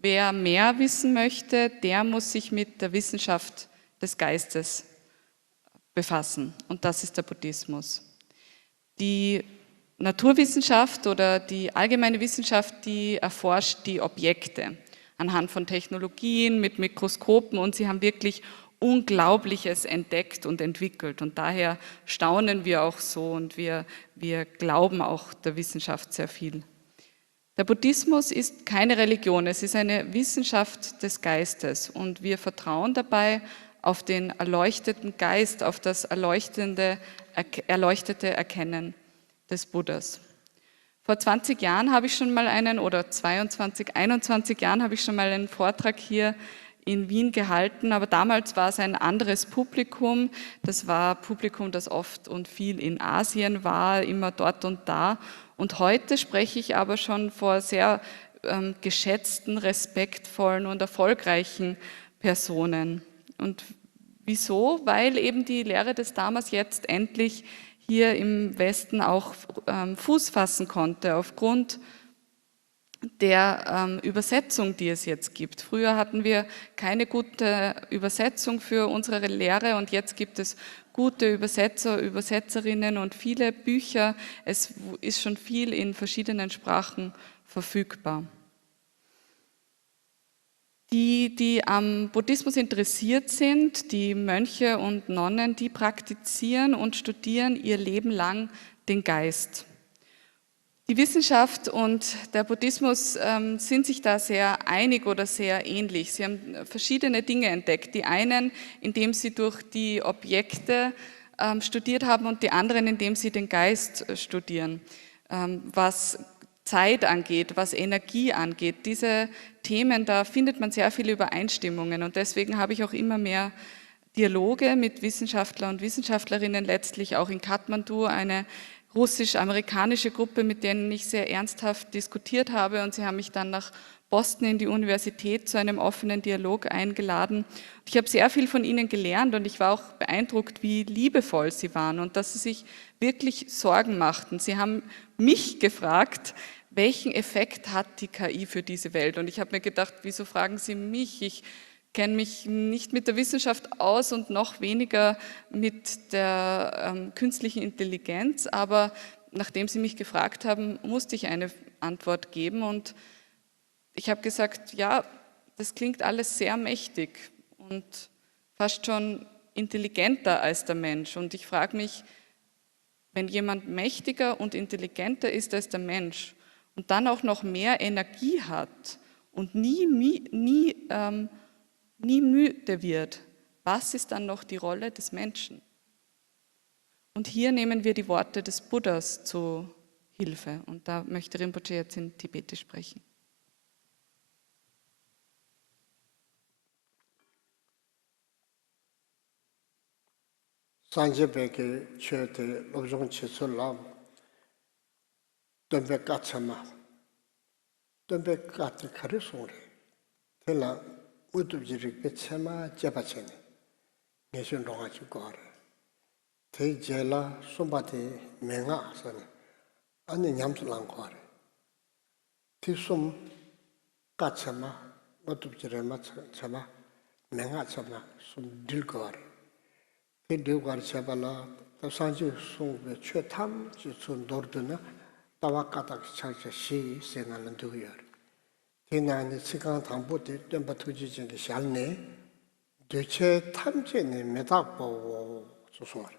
Wer mehr wissen möchte, der muss sich mit der Wissenschaft des Geistes befassen. Und das ist der Buddhismus. Die Naturwissenschaft oder die allgemeine Wissenschaft, die erforscht die Objekte anhand von Technologien mit Mikroskopen und sie haben wirklich Unglaubliches entdeckt und entwickelt. Und daher staunen wir auch so und wir glauben auch der Wissenschaft sehr viel. Der Buddhismus ist keine Religion, es ist eine Wissenschaft des Geistes und wir vertrauen dabei auf den erleuchteten Geist, auf das erleuchtete Erkennen des Buddhas. Vor 20 Jahren habe ich schon mal oder 21 Jahren habe ich schon mal einen Vortrag hier in Wien gehalten, aber damals war es ein anderes Publikum. Das war Publikum, das oft und viel in Asien war, immer dort und da. Und heute spreche ich aber schon vor sehr geschätzten, respektvollen und erfolgreichen Personen. Und wieso? Weil eben die Lehre des Dhammas jetzt endlich hier im Westen auch Fuß fassen konnte, aufgrund der Übersetzung, die es jetzt gibt. Früher hatten wir keine gute Übersetzung für unsere Lehre und jetzt gibt es gute Übersetzer, Übersetzerinnen und viele Bücher. Es ist schon viel in verschiedenen Sprachen verfügbar. Die am Buddhismus interessiert sind, die Mönche und Nonnen, die praktizieren und studieren ihr Leben lang den Geist. Die Wissenschaft und der Buddhismus sind sich da sehr einig oder sehr ähnlich. Sie haben verschiedene Dinge entdeckt. Die einen, indem sie durch die Objekte studiert haben und die anderen, indem sie den Geist studieren. Was Zeit angeht, was Energie angeht, diese Themen, da findet man sehr viele Übereinstimmungen. Und deswegen habe ich auch immer mehr Dialoge mit Wissenschaftlern und Wissenschaftlerinnen, letztlich auch in Kathmandu, eine russisch-amerikanische Gruppe, mit denen ich sehr ernsthaft diskutiert habe und sie haben mich dann nach Boston in die Universität zu einem offenen Dialog eingeladen. Ich habe sehr viel von ihnen gelernt und ich war auch beeindruckt, wie liebevoll sie waren und dass sie sich wirklich Sorgen machten. Sie haben mich gefragt, welchen Effekt hat die KI für diese Welt? Und ich habe mir gedacht, wieso fragen Sie mich? Ich kenne mich nicht mit der Wissenschaft aus und noch weniger mit der künstlichen Intelligenz, aber nachdem Sie mich gefragt haben, musste ich eine Antwort geben und ich habe gesagt, ja, das klingt alles sehr mächtig und fast schon intelligenter als der Mensch. Und ich frage mich, wenn jemand mächtiger und intelligenter ist als der Mensch und dann auch noch mehr Energie hat und nie müde wird, was ist dann noch die Rolle des Menschen? Und hier nehmen wir die Worte des Buddhas zu Hilfe. Und da möchte Rinpoche jetzt in Tibetisch sprechen. 산제백의 최대 로종 치솔람 덤백 까차마 덤백 까트 카르송레 텔라 우두지릭 베체마 제바체네 내신 롱아치 거래 대제라 솜바테 맹아서네 아니 냠슬랑 거래 티숨 까차마 우두지레마 차마 맹아차마 숨 딜거래 그 류가르 제발라 산지 송베 최탐 지촌 도르드나 따와까닥 차차 시 생하는 두여 대나니 시간 당보대 덤바 투지진 게 샬네 대체 탐제네 메다보 소소말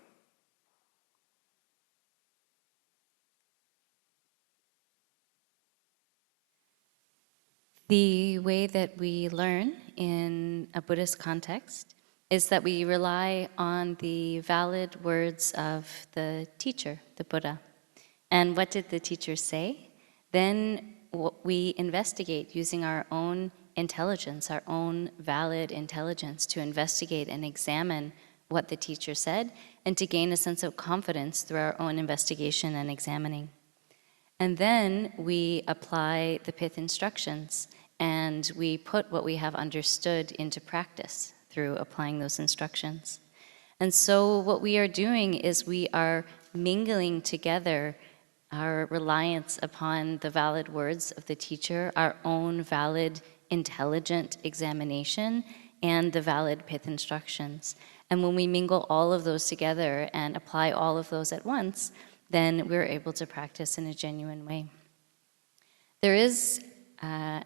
The way that we learn in a Buddhist context is that we rely on the valid words of the teacher, the Buddha. And what did the teacher say? Then we investigate using our own intelligence, our own valid intelligence, to investigate and examine what the teacher said and to gain a sense of confidence through our own investigation and examining. And then we apply the pith instructions and we put what we have understood into practice through applying those instructions. And so what we are doing is we are mingling together our reliance upon the valid words of the teacher, our own valid intelligent examination, and the valid pith instructions. And when we mingle all of those together and apply all of those at once, then we're able to practice in a genuine way. There is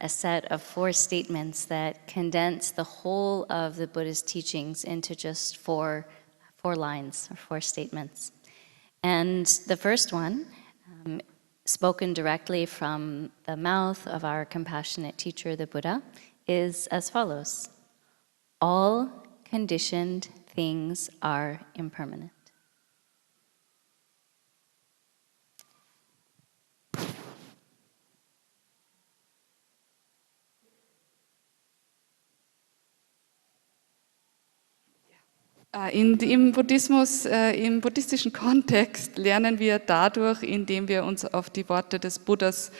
a set of 4 statements that condense the whole of the Buddhist teachings into just four lines, or 4 statements. And the first one, spoken directly from the mouth of our compassionate teacher, the Buddha, is as follows: all conditioned things are impermanent. Im Buddhismus, im buddhistischen Kontext lernen wir dadurch, indem wir uns auf die Worte des Buddhas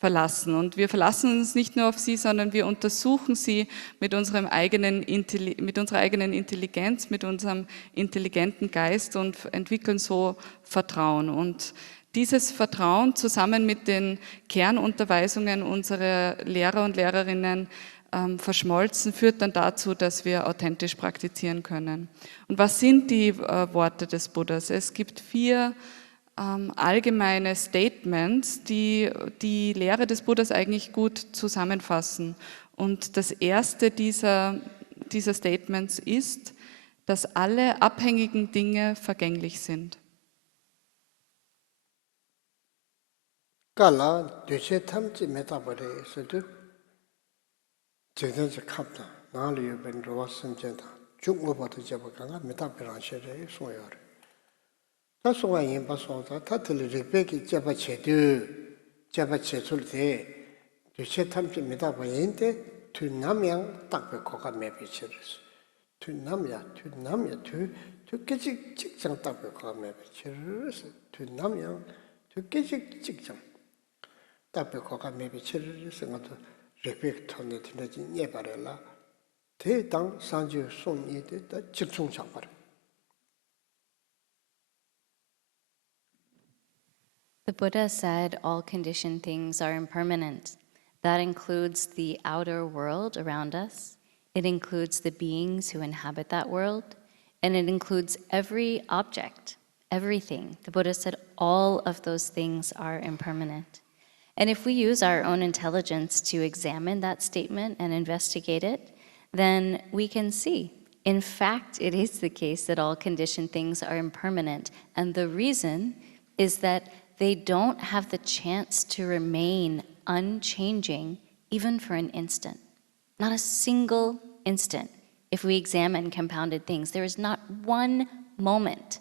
verlassen. Und wir verlassen uns nicht nur auf sie, sondern wir untersuchen sie mit unserer eigenen Intelligenz, mit unserem intelligenten Geist und entwickeln so Vertrauen. Und dieses Vertrauen zusammen mit den Kernunterweisungen unserer Lehrer und Lehrerinnen verschmolzen, führt dann dazu, dass wir authentisch praktizieren können. Und was sind die Worte des Buddhas? Es gibt 4 allgemeine Statements, die die Lehre des Buddhas eigentlich gut zusammenfassen. Und das erste dieser Statements ist, dass alle abhängigen Dinge vergänglich sind. Kala döche tamchi metabore sedu 제대로 갑다. 나를 ben rosen jeda. 중국어부터 잡아가 메타페란시에 소요를. 다소가 임바소다 타틀 리베기 잡아체줄때 döche tamchi metabore 튜남양 딱베코가 매비치르스. 튜남야 튜케직 직장 딱베코가 매비치르스. 튜남양 튜케직 직장 딱베코가 매비치르스. rikpik tonne tinaji nyebare la, te dang sanju song nye te da chikchung chakpare. The Buddha said all conditioned things are impermanent. That includes the outer world around us. It includes the beings who inhabit that world. And it includes every object, everything. The Buddha said all of those things are impermanent. And if we use our own intelligence to examine that statement and investigate it, then we can see, in fact, it is the case that all conditioned things are impermanent. And the reason is that they don't have the chance to remain unchanging even for an instant. Not a single instant. If we examine compounded things, there is not one moment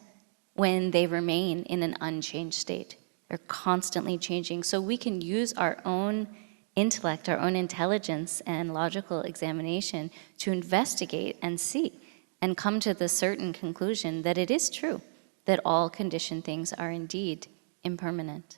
when they remain in an unchanged state. They're constantly changing. So we can use our own intellect, our own intelligence and logical examination to investigate and see and come to the certain conclusion that it is true that all conditioned things are indeed impermanent.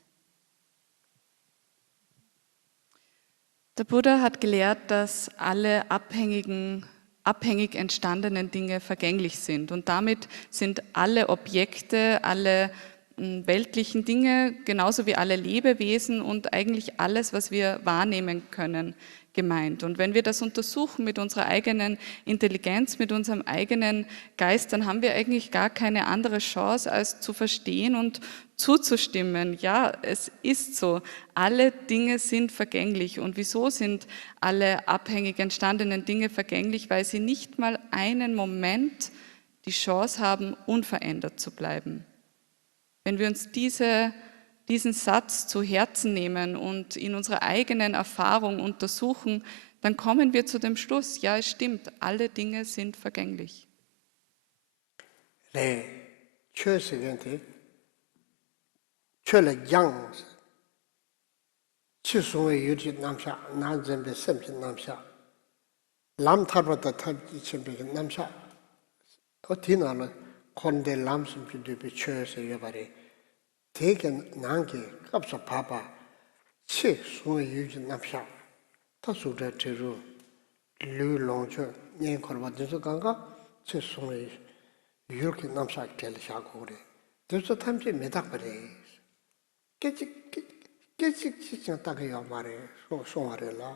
Der Buddha hat gelehrt, dass alle abhängig entstandenen Dinge vergänglich sind. Und damit sind alle Objekte, alle weltlichen Dinge, genauso wie alle Lebewesen und eigentlich alles, was wir wahrnehmen können, gemeint. Und wenn wir das untersuchen mit unserer eigenen Intelligenz, mit unserem eigenen Geist, dann haben wir eigentlich gar keine andere Chance, als zu verstehen und zuzustimmen. Ja, es ist so. Alle Dinge sind vergänglich. Und wieso sind alle abhängig entstandenen Dinge vergänglich? Weil sie nicht mal einen Moment die Chance haben, unverändert zu bleiben. Wenn wir uns diesen Satz zu Herzen nehmen und in unserer eigenen Erfahrung untersuchen, dann kommen wir zu dem Schluss, ja, es stimmt, alle Dinge sind vergänglich. konde lamsum pidupi chöse yobare teken nangi kapsa papa chi sunga yuji napsha ta sudra tiru lu longcho nyen korba dinsu ganga chi sunga yurki napsha kel shakore dinsu tamchi medak bare kechik chichang taka yomare songare la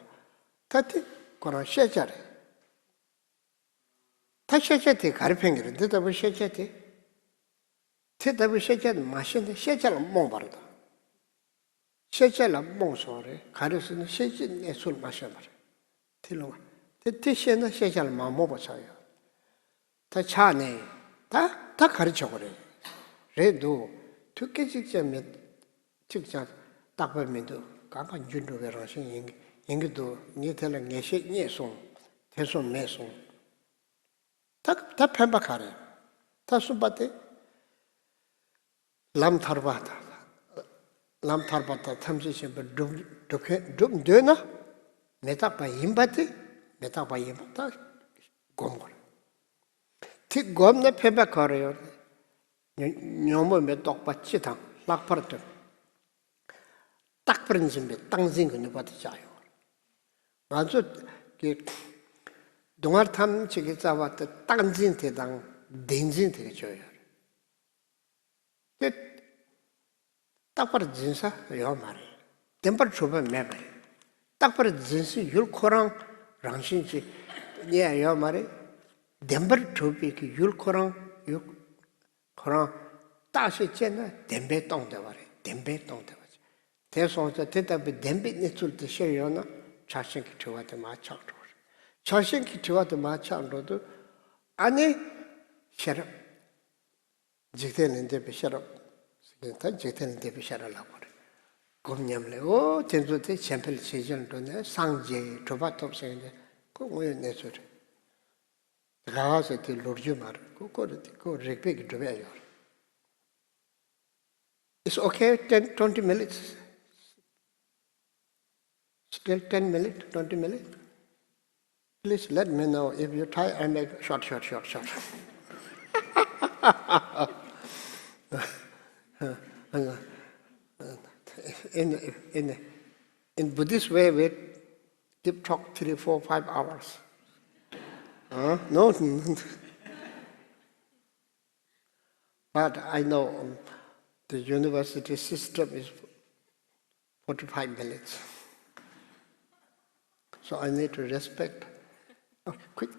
tati koran shechare 다 셰체티 가르팽이를 대답을 셰체티 대답을 셰체티 마신데 셰체를 못 바르다 셰체를 못 소래 가르스는 셰체 내술 마셔 버려 틀로 대체는 셰체를 못 버쳐요 다 차네 다 가르쳐 버려 그래도 특히 직전에 직접 딱 보면도 강한 준도라서 인기도 니텔은 내시 내송 대손 매송 다 편박하래. 다 수바데 람타르바다. 람타르바다 탐지시 좀 되나? 메타바 임바데 메타바 임바다 곰걸. 티 곰네 편박하래요. 녀모 메떡바치다. 락파르트. 딱 프린심베 땅진 거는 받자요. 아주 동아탐 지기 잡았다 땅진 대당 댕진 되게 줘요. 딱 봐도 진사 요 말이. 템퍼 주변 매매. 딱 봐도 진사 율코랑 랑신지 예요 말이. 템퍼 주비 그 율코랑 다시 챘나 댐베 똥대 말이. 댐베 똥대 말이. 대소서 대답이 댐베 내줄 때 쉬어요나 자신కి 좋아도 맞춰. 자신కి 좋아도 마찬가지로 아니 셔럽 직대는데 비셔럽 그러니까 직대는데 비셔라고 그래. 곰냠래 오 전주대 챔플 시즌도네 상제 조바톱생데 그거에 내서 가서 들 로르주 말 그거 리펙 줘야요. It's okay 20 minutes. Still 10 minutes, 20 minutes. Please let me know if you try and make short. In Buddhist way, deep talk 3, 4, 5 hours. No. But I know the university system is 45 minutes. So I need to respect. Oh, quick.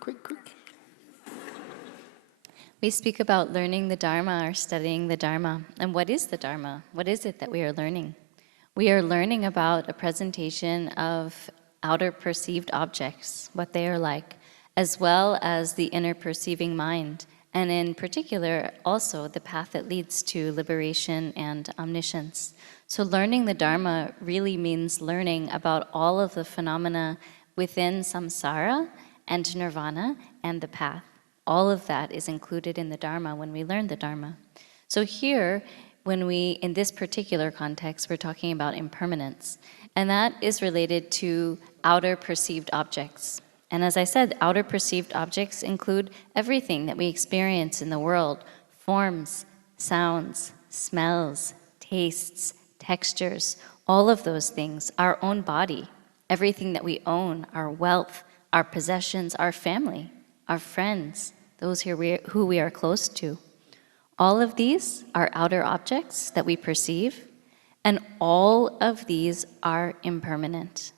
We speak about learning the Dharma or studying the Dharma. And what is the Dharma? What is it that we are learning? We are learning about a presentation of outer perceived objects, what they are like, as well as the inner perceiving mind, and in particular, also the path that leads to liberation and omniscience. So learning the Dharma really means learning about all of the phenomena within samsara and nirvana and the path. All of that is included in the Dharma when we learn the Dharma. So here, in this particular context, we're talking about impermanence, and that is related to outer perceived objects. And as I said, outer perceived objects include everything that we experience in the world: forms, sounds, smells, tastes, textures, all of those things, our own body, everything that we own, our wealth, our possessions, our family, our friends, those who we are close to. All of these are outer objects that we perceive, and all of these are impermanent.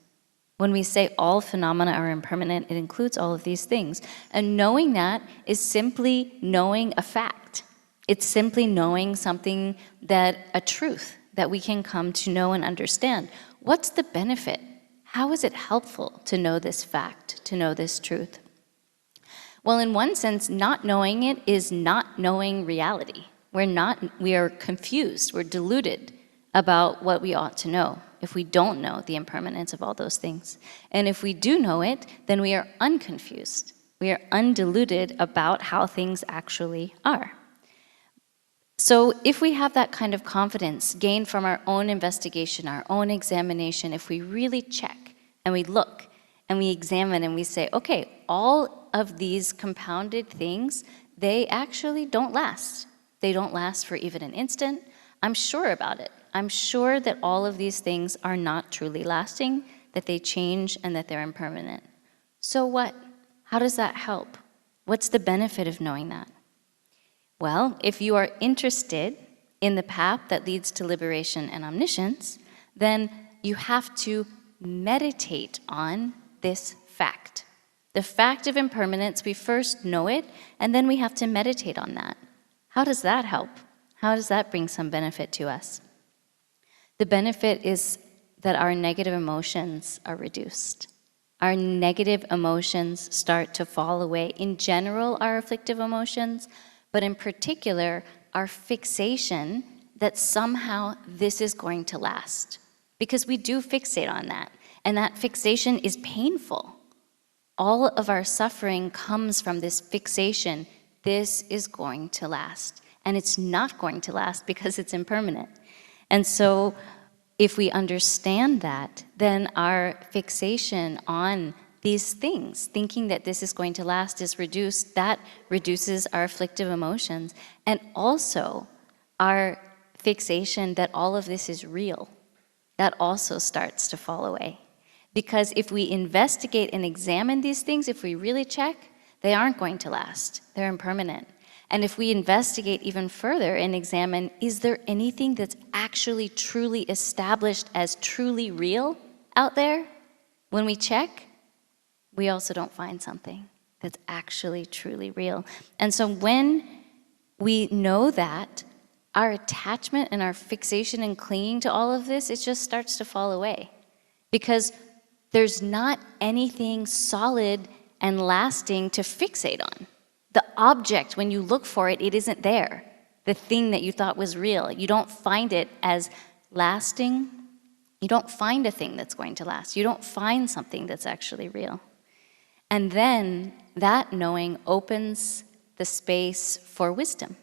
When we say all phenomena are impermanent, it includes all of these things. And knowing that is simply knowing a fact. It's simply knowing something a truth that we can come to know and understand. What's the benefit? How is it helpful to know this fact, to know this truth? Well, in one sense, not knowing it is not knowing reality. We are confused, we're deluded about what we ought to know if we don't know the impermanence of all those things. And if we do know it, then we are unconfused. We are undeluded about how things actually are. So if we have that kind of confidence gained from our own investigation, our own examination, if we really check and we look and we examine and we say, okay, all of these compounded things, they actually don't last. They don't last for even an instant. I'm sure about it. I'm sure that all of these things are not truly lasting, that they change and that they're impermanent. So what? How does that help? What's the benefit of knowing that? Well, if you are interested in the path that leads to liberation and omniscience, then you have to meditate on this fact. The fact of impermanence, we first know it, and then we have to meditate on that. How does that help? How does that bring some benefit to us? The benefit is that our negative emotions are reduced. Our negative emotions start to fall away. In general, our afflictive emotions, but in particular, our fixation that somehow this is going to last. Because we do fixate on that, and that fixation is painful. All of our suffering comes from this fixation. This is going to last. And it's not going to last because it's impermanent. And so if we understand that, then our fixation on these things, thinking that this is going to last, is reduced. That reduces our afflictive emotions. And also our fixation that all of this is real. That also starts to fall away. Because if we investigate and examine these things, if we really check, they aren't going to last. They're impermanent. And if we investigate even further and examine, is there anything that's actually truly established as truly real out there? When we check, we also don't find something that's actually truly real. And so when we know that, our attachment and our fixation and clinging to all of this, it just starts to fall away. Because there's not anything solid and lasting to fixate on. The object, when you look for it, it isn't there. The thing that you thought was real, you don't find it as lasting. You don't find a thing that's going to last. You don't find something that's actually real. And then that knowing opens the space for wisdom.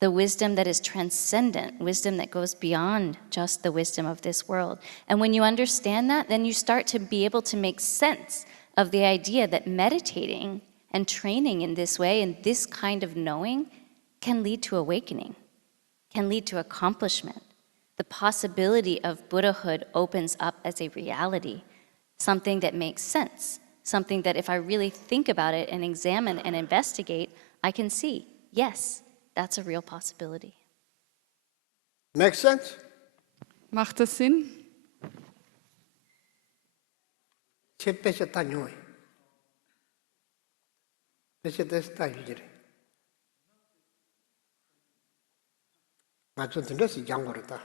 The wisdom that is transcendent, wisdom that goes beyond just the wisdom of this world. And when you understand that, then you start to be able to make sense of the idea that meditating and training in this way, and this kind of knowing, can lead to awakening, can lead to accomplishment. The possibility of Buddhahood opens up as a reality. something that makes sense, something that if I really think about it and examine and investigate, I can see, yes, that's a real possibility. Make sense? Macht das Sinn? Peche ta nyoi. Peche des ta yujiri. Nga chun tinda si jangwara ta.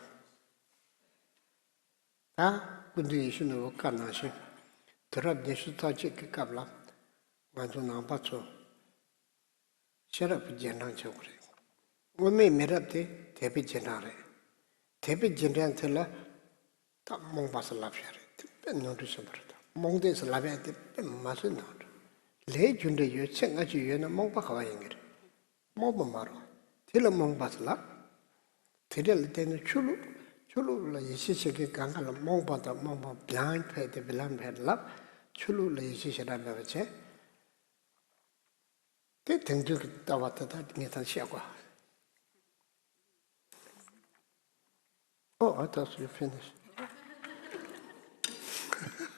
Ta kundu yishu nuwa ka nashi. Turab nishu ta chi ki kabla. Nga chun nangpa chu. Sherab jendang che kore. Wame merab te tepi jendang re. Tepi jendang te la ta mongpa sa lab share. Tepi nundu shabara ta. Mongde sa lab share tepi masu nundu. Le junde yu chenga chi yu na mongpa kawa yingir. Mongpa maro. Tila mongpa sa lab. Tila le tena chulu. Chulu la yishi shiki ganga la mongpa ta mongpa blind pe te bilang pe lab. Chulu la yishi shira beba che. Te tengdu ki tawa tata ngitan shiakwa. Oh, I thought you finished.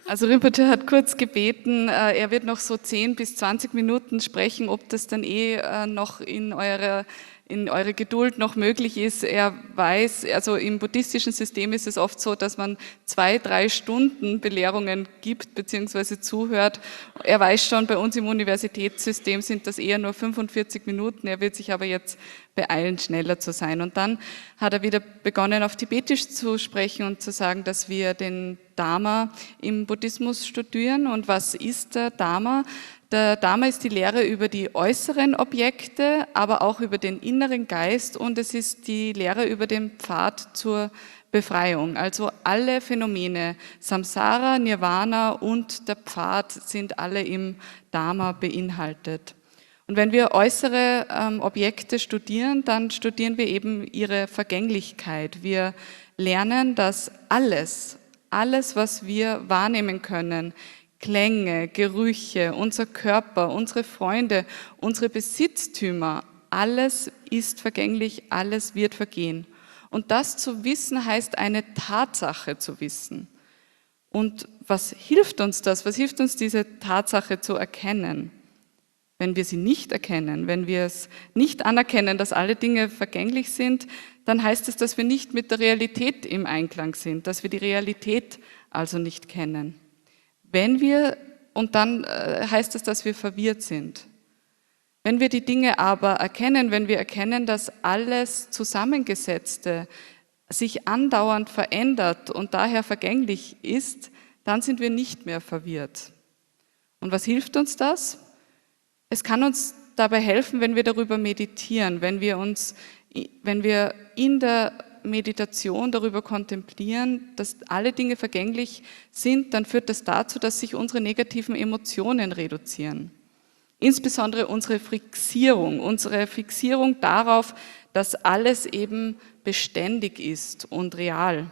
Also Rinpoche hat kurz gebeten, er wird noch so 10 bis 20 Minuten sprechen, ob das dann noch in eure Geduld noch möglich ist. Er weiß, also im buddhistischen System ist es oft so, dass man 2-3 Stunden Belehrungen gibt bzw. zuhört. Er weiß schon, bei uns im Universitätssystem sind das eher nur 45 Minuten. Er wird sich aber jetzt beeilen, schneller zu sein. Und dann hat er wieder begonnen, auf Tibetisch zu sprechen und zu sagen, dass wir den Dharma im Buddhismus studieren. Und was ist der Dharma? Der Dharma ist die Lehre über die äußeren Objekte, aber auch über den inneren Geist, und es ist die Lehre über den Pfad zur Befreiung. Also alle Phänomene, Samsara, Nirvana und der Pfad sind alle im Dharma beinhaltet. Und wenn wir äußere Objekte studieren, dann studieren wir eben ihre Vergänglichkeit. Wir lernen, dass alles, was wir wahrnehmen können, Klänge, Gerüche, unser Körper, unsere Freunde, unsere Besitztümer, alles ist vergänglich, alles wird vergehen. Und das zu wissen, heißt eine Tatsache zu wissen. Und was hilft uns das? Was hilft uns, diese Tatsache zu erkennen? Wenn wir sie nicht erkennen, wenn wir es nicht anerkennen, dass alle Dinge vergänglich sind, dann heißt es, dass wir nicht mit der Realität im Einklang sind, dass wir die Realität also nicht kennen. Und dann heißt es, dass wir verwirrt sind. Wenn wir die Dinge aber erkennen, wenn wir erkennen, dass alles Zusammengesetzte sich andauernd verändert und daher vergänglich ist, dann sind wir nicht mehr verwirrt. Und was hilft uns das? Es kann uns dabei helfen, wenn wir darüber meditieren, wenn wir in der Meditation darüber kontemplieren, dass alle Dinge vergänglich sind, dann führt das dazu, dass sich unsere negativen Emotionen reduzieren. Insbesondere unsere Fixierung darauf, dass alles eben beständig ist und real.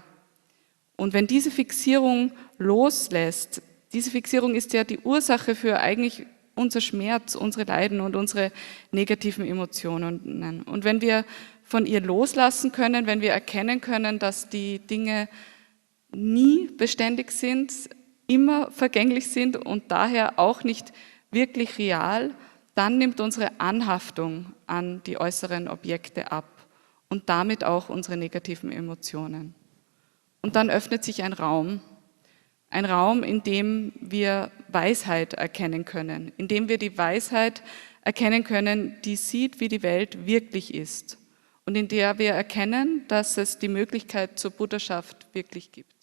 Und wenn diese Fixierung loslässt, diese Fixierung ist ja die Ursache für eigentlich unser Schmerz, unsere Leiden und unsere negativen Emotionen. Und wenn wir von ihr loslassen können, wenn wir erkennen können, dass die Dinge nie beständig sind, immer vergänglich sind und daher auch nicht wirklich real, dann nimmt unsere Anhaftung an die äußeren Objekte ab und damit auch unsere negativen Emotionen. Und dann öffnet sich ein Raum, in dem wir Weisheit erkennen können, in dem wir die Weisheit erkennen können, die sieht, wie die Welt wirklich ist. Und in der wir erkennen, dass es die Möglichkeit zur Buddhaschaft wirklich gibt.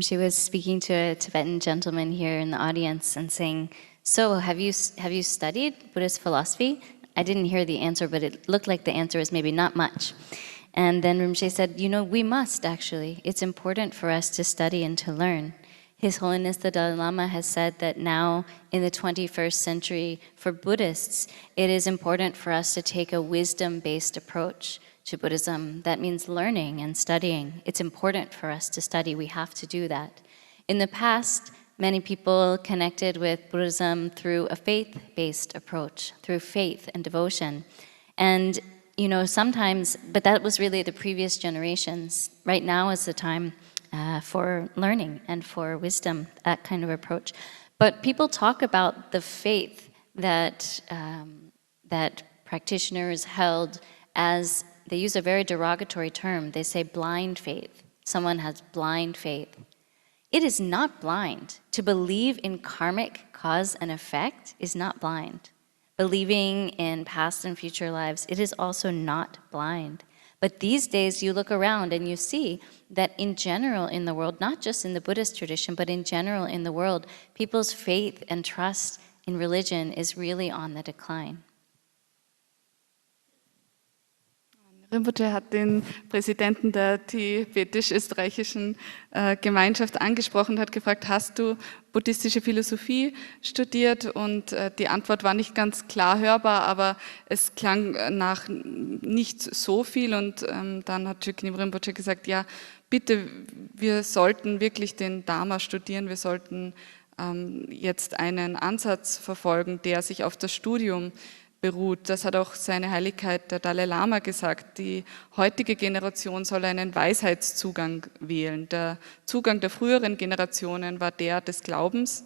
She was speaking to a Tibetan gentleman here in the audience and saying, "So, have you studied Buddhist philosophy?" I didn't hear the answer, but it looked like the answer is maybe not much. And then Rinpoche said, we must actually. It's important for us to study and to learn. His Holiness the Dalai Lama has said that now in the 21st century for Buddhists, it is important for us to take a wisdom-based approach to Buddhism. That means learning and studying. It's important for us to study. We have to do that. In the past, many people connected with Buddhism through a faith-based approach, through faith and devotion. And you know, sometimes, but that was really the previous generations. Right now is the time for learning and for wisdom, that kind of approach. But people talk about the faith that that practitioners held as, they use a very derogatory term. They say blind faith. Someone has blind faith. It is not blind. To believe in karmic cause and effect is not blind. Believing in past and future lives, it is also not blind. But these days you look around and you see that in general in the world, not just in the Buddhist tradition, but in general in the world, people's faith and trust in religion is really on the decline. Rinpoche hat den Präsidenten der tibetisch-österreichischen Gemeinschaft angesprochen und hat gefragt, hast du buddhistische Philosophie studiert? Und die Antwort war nicht ganz klar hörbar, aber es klang nach nicht so viel. Und dann hat Chökyi Nyima Rinpoche gesagt, ja, bitte, wir sollten wirklich den Dharma studieren, wir sollten jetzt einen Ansatz verfolgen, der sich auf das Studium beruht. Das hat auch seine Heiligkeit der Dalai Lama gesagt. Die heutige Generation soll einen Weisheitszugang wählen. Der Zugang der früheren Generationen war der des Glaubens.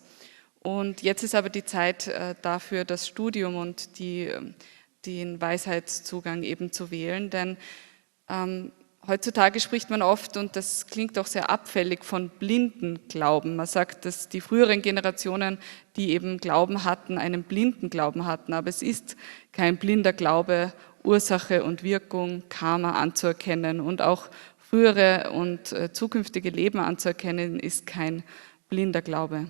Und jetzt ist aber die Zeit dafür, das Studium und den Weisheitszugang eben zu wählen. Denn heutzutage spricht man oft, und das klingt auch sehr abfällig, von blinden Glauben. Man sagt, dass die früheren Generationen, die eben Glauben hatten, einen blinden Glauben hatten. Aber es ist kein blinder Glaube, Ursache und Wirkung, Karma anzuerkennen. Und auch frühere und zukünftige Leben anzuerkennen, ist kein blinder Glaube.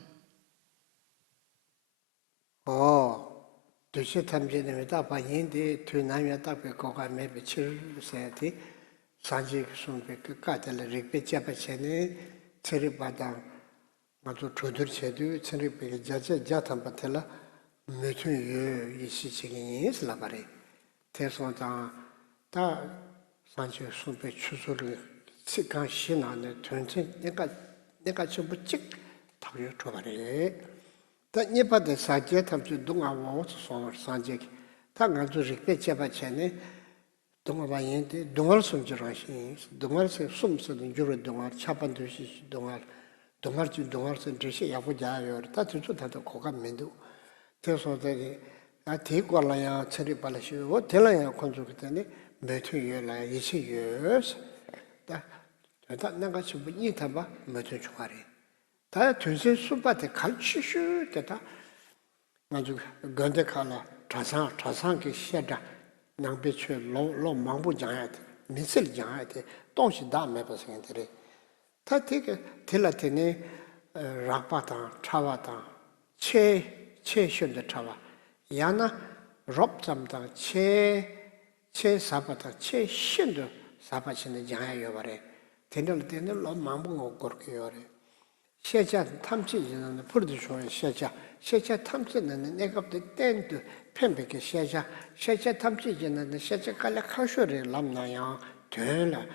산지 숨베 까들 릭베 잡아체네 체리바다 맞아 조들 체도 체리베 자자 자탐바텔라 메춘 이시치기 슬라바레 대소다 다 산지 숨베 추소를 시간 신안에 전체 내가 전부 찍 답을 줘바레 다 니바데 사제 탐주 동아와 산지 다 가지고 릭베 잡아체네 동아바인데 동아를 숨지라시 동아를 숨서는 주로 동아 차반듯이 동아지 동아를 뜻이 야고자요 다 주주다도 고감면도 대소들이 아 대과라야 처리 발시고 될라야 콘주기더니 매투여라 이시여스 다 내가 좀 이타봐 매투 좋아래 다 전세 수바데 갈치슈 때다 아주 건데칼라 자상게 시다 낭배추 로 망부 장야데 미슬 장야데 동시 다 매버생들이 다 되게 텔라테네 락바타 차와다 체션데 차와 야나 롭잠다 체 사바타 체신도 사바신의 장야요 바래 되는 로 망부 거르게요래 세자 탐지는 포르도 좋은 세자 탐지는 내가부터 땐도 펜백의 세자 탐지는 세자 깔라 카쇼를 남나야 되라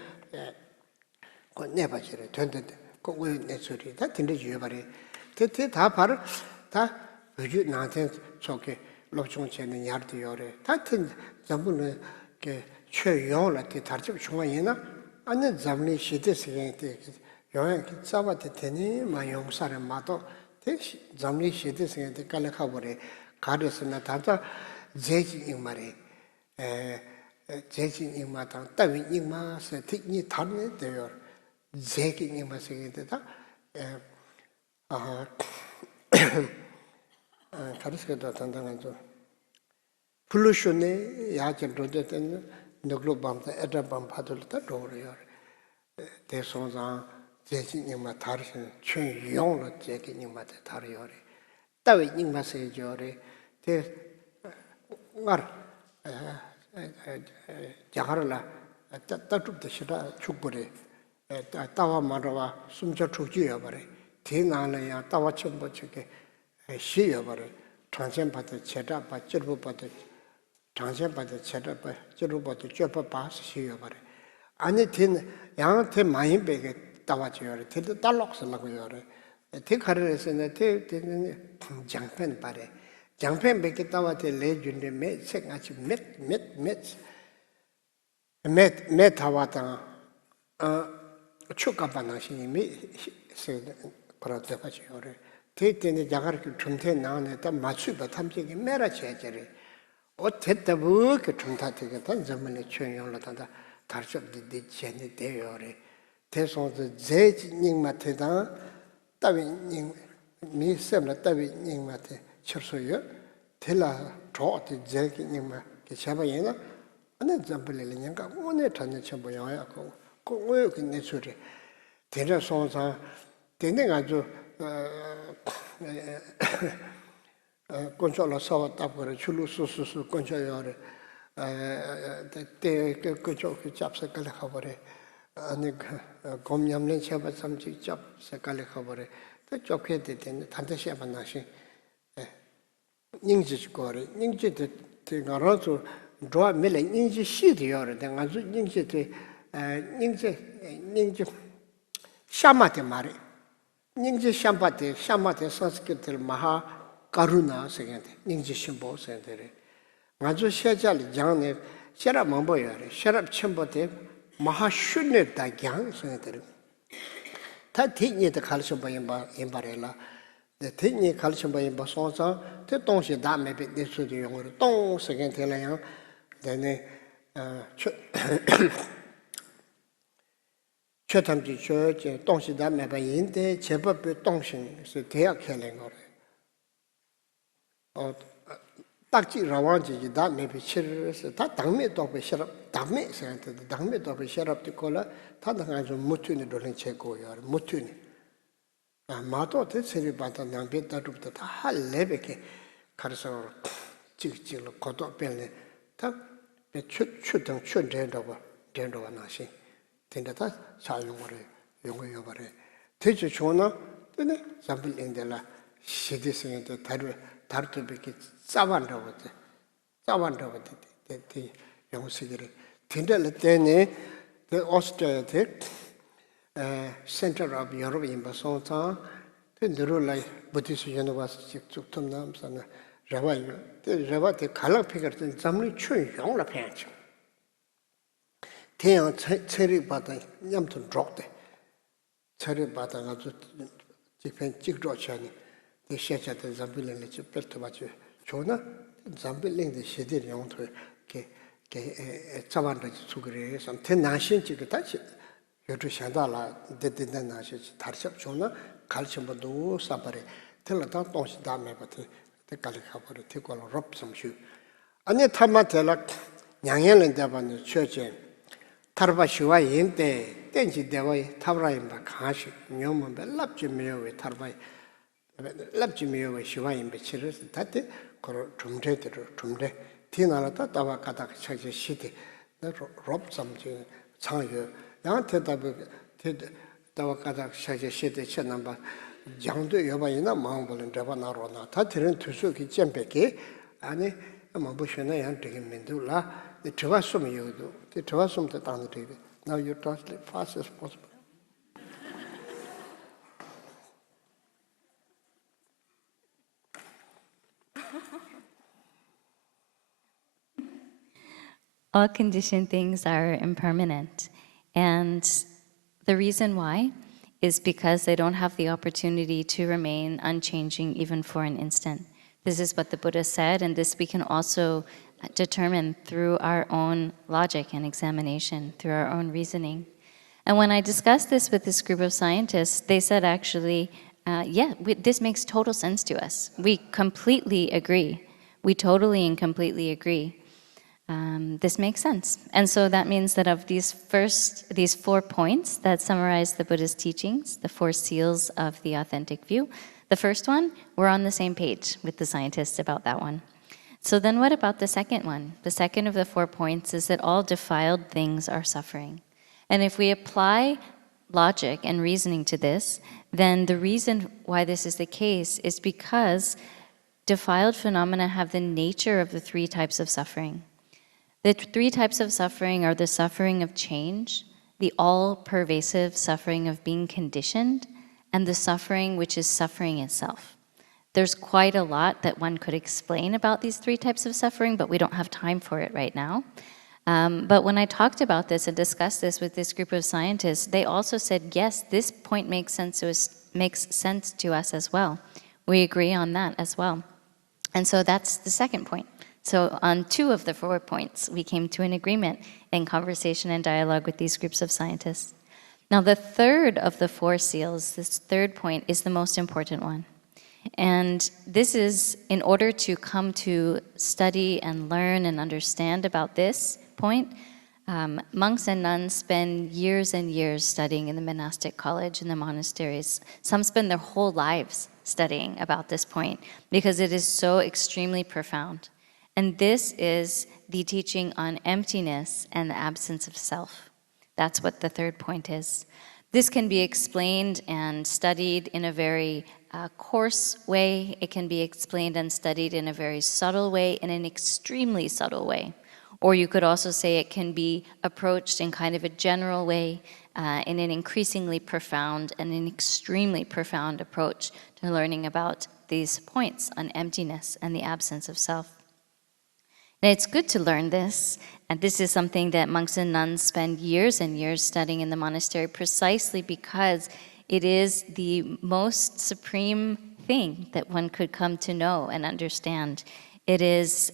그 내바지를 된데 그왜 내 소리 다 들려줘요 말이 대대 다 바로 다 의주 나한테 저게 로종체는 야르디요래 같은 전부는 그 최용을 다르지 중앙이나 아니 잠니 시대스게 요양 잡아도 되니 마용사를 마도 대시 잠니 시대스게 깔라카버래 가르스나 다다 제지 말에 제지 임마다 따위 임마서 특히 다르네 돼요 제기 임마서게 되다 가르스가 단단하죠 플루션에 야전도데 되는 너글로밤다 에다밤 파돌다 도르요 대소자 제지 임마 다르신 최용으로 제기 임마다 다르요 따위 임마서게 저래 대 자하라 따뜻도 싫어 죽버리 따와 말아와 숨져 죽지요 버리 대나나야 따와 첨부 저게 시여 버리 transempate cheta pa chirupate transempate cheta pa chirupate chopa pa siyo bare ani tin yang te mai bege tawachiore te dalokslago yore te kharesene te jangpen bare jangpen bege tawate le junde me sek achi met 메타와다 축가반나시니 세 그렇다가지요래 대때는 자가르 좀대 나네다 맞추바 탐지기 메라 제제리 어쨌다 뭐그 좀다되게 단 점을 최용을하다 다르접디 제네 대요래 대소도 제닝마테다 따위닝 미셈나 따위닝마테 쳤어요 텔라 저한테 제닝마 개샤바이나 안에 잠불래니까 오늘 전에 전부야 그 근데 소리 대저 소사 되는 아주 controllo so tapore chulu su controllo te que che chap se kale khabare ani gomnyamle chaba samchi chap se kale khabare te chokhe de den tante sha banashi 닝지 거래 닝지 te 가라서 저 밀에 닝지 시디어래 내가 저 닝지 te 닝지 샤마테 말이 닝지 샤마테 산스크리트 마하 가루나 세겐데 닝지 심보 세데레 아주 셔잘 장네 셔랍 뭐여래 셔랍 첨보데 마하 슈네 다강 세데레 다 티니데 칼슘 바임바 임바레라 네 티니 칼슘 바임바 소사 테 동시 다메베 데스디 용으로 동 세겐데라요 네네 최탐지 저 동시 다메베 인데 제법의 동신 대학 해낸 거래 딱지 라완지 다 메비 치르스 다 당매 도베 셔럽 당매 생한테 당매 도베 셔럽도 콜라 다 당아서 무튜니 돌린 체고요 무튜니 아 마도 대세리 받다 남베 다루부터 다 레베게 가르서 찍찍로 고도 벨네 다 추추등 춘전도고 전도가 나시 된다 사용을 용어요 버려 대체 좋나 근데 잠불인데라 시디스한테 다르트비기 짜반다고데 데 영수기를 된들 때네 그 오스트리아에 Center of Europe in Basota 그 늘어라이 부디스 유니버시티 쭉쭉 남산에 라와요 라와테 갈라피거든 잠리 추용을 패죠 태양 체리 바다 냠도 drop 체리 바다가 지펜 찍로차니 대셔자들 잠빌링을 ጭ벨도 맞죠 좋나 잠빌링의 시대를 용토 게 자반도 수그래 섬테 나신지가 다시 요즘 샤달라 데데데 나시 다르샵 좋나 갈심도 사바레 텔라다 동시 다음에 버티 데깔이 가버려 되고로 럽섬슈 아니 타마텔라 양양을 잡아는 최제 타르바시와 인데 땡지 대와이 타브라임바 가시 묘문 벨랍지 메요에 타르바이 랍지 메요에 시와임 베치르스 다테 거 좀제대로 좀제 티나라다 따와 가다 차지 시대 럽섬지 창여 양한테 답을 따와 가다 차지 시대 쳐남바 장도 여바이나 마음불은 잡아 나로나 다 들은 투수기 잼백이 아니 뭐 보시나 양 되게 민들라 저와 숨이 요도 저와 숨도 당도 되게 now you translate fast as possible. All conditioned things are impermanent, and the reason why is because they don't have the opportunity to remain unchanging even for an instant. This is what the Buddha said, and this we can also determine through our own logic and examination, through our own reasoning. And when I discussed this with this group of scientists, they said actually, this makes total sense to us. We completely agree. We totally and completely agree. This makes sense. And so that means that of these 4 points that summarize the Buddha's teachings, the 4 seals of the authentic view, the first one, we're on the same page with the scientists about that one. So then what about the second one? The second of the 4 points is that all defiled things are suffering. And if we apply logic and reasoning to this, then the reason why this is the case is because defiled phenomena have the nature of the 3 types of suffering. The 3 types of suffering are the suffering of change, the all-pervasive suffering of being conditioned, and the suffering which is suffering itself. There's quite a lot that one could explain about these 3 types of suffering, but we don't have time for it right now. But when I talked about this and discussed this with this group of scientists, they also said, yes, this point makes sense to us as well. We agree on that as well. And so that's the second point. So on 2 of the 4 points, we came to an agreement in conversation and dialogue with these groups of scientists. Now, the third of the 4 seals, this third point, is the most important one. And this is, in order to come to study and learn and understand about this point, monks and nuns spend years and years studying in the monastic college and the monasteries. Some spend their whole lives studying about this point because it is so extremely profound. And this is the teaching on emptiness and the absence of self. That's what the third point is. This can be explained and studied in a very coarse way. It can be explained and studied in a very subtle way, in an extremely subtle way. Or you could also say it can be approached in kind of a general way, in an increasingly profound and an extremely profound approach to learning about these points on emptiness and the absence of self. And it's good to learn this, and this is something that monks and nuns spend years and years studying in the monastery precisely because it is the most supreme thing that one could come to know and understand. It is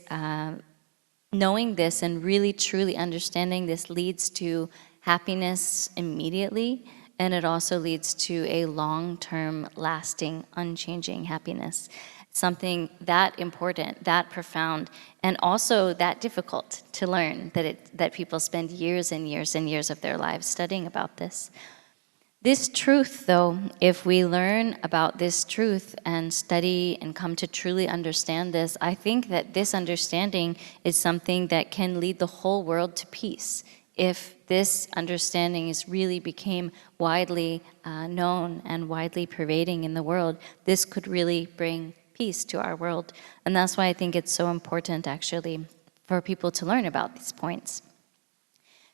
knowing this and really truly understanding this leads to happiness immediately, and it also leads to a long-term, lasting, unchanging happiness. Something that important, that profound, and also that difficult to learn, that people spend years and years and years of their lives studying about this. This truth, though, if we learn about this truth and study and come to truly understand this, I think that this understanding is something that can lead the whole world to peace. If this understanding really became widely known and widely pervading in the world, this could really bring peace to our world. And that's why I think it's so important, actually, for people to learn about these points.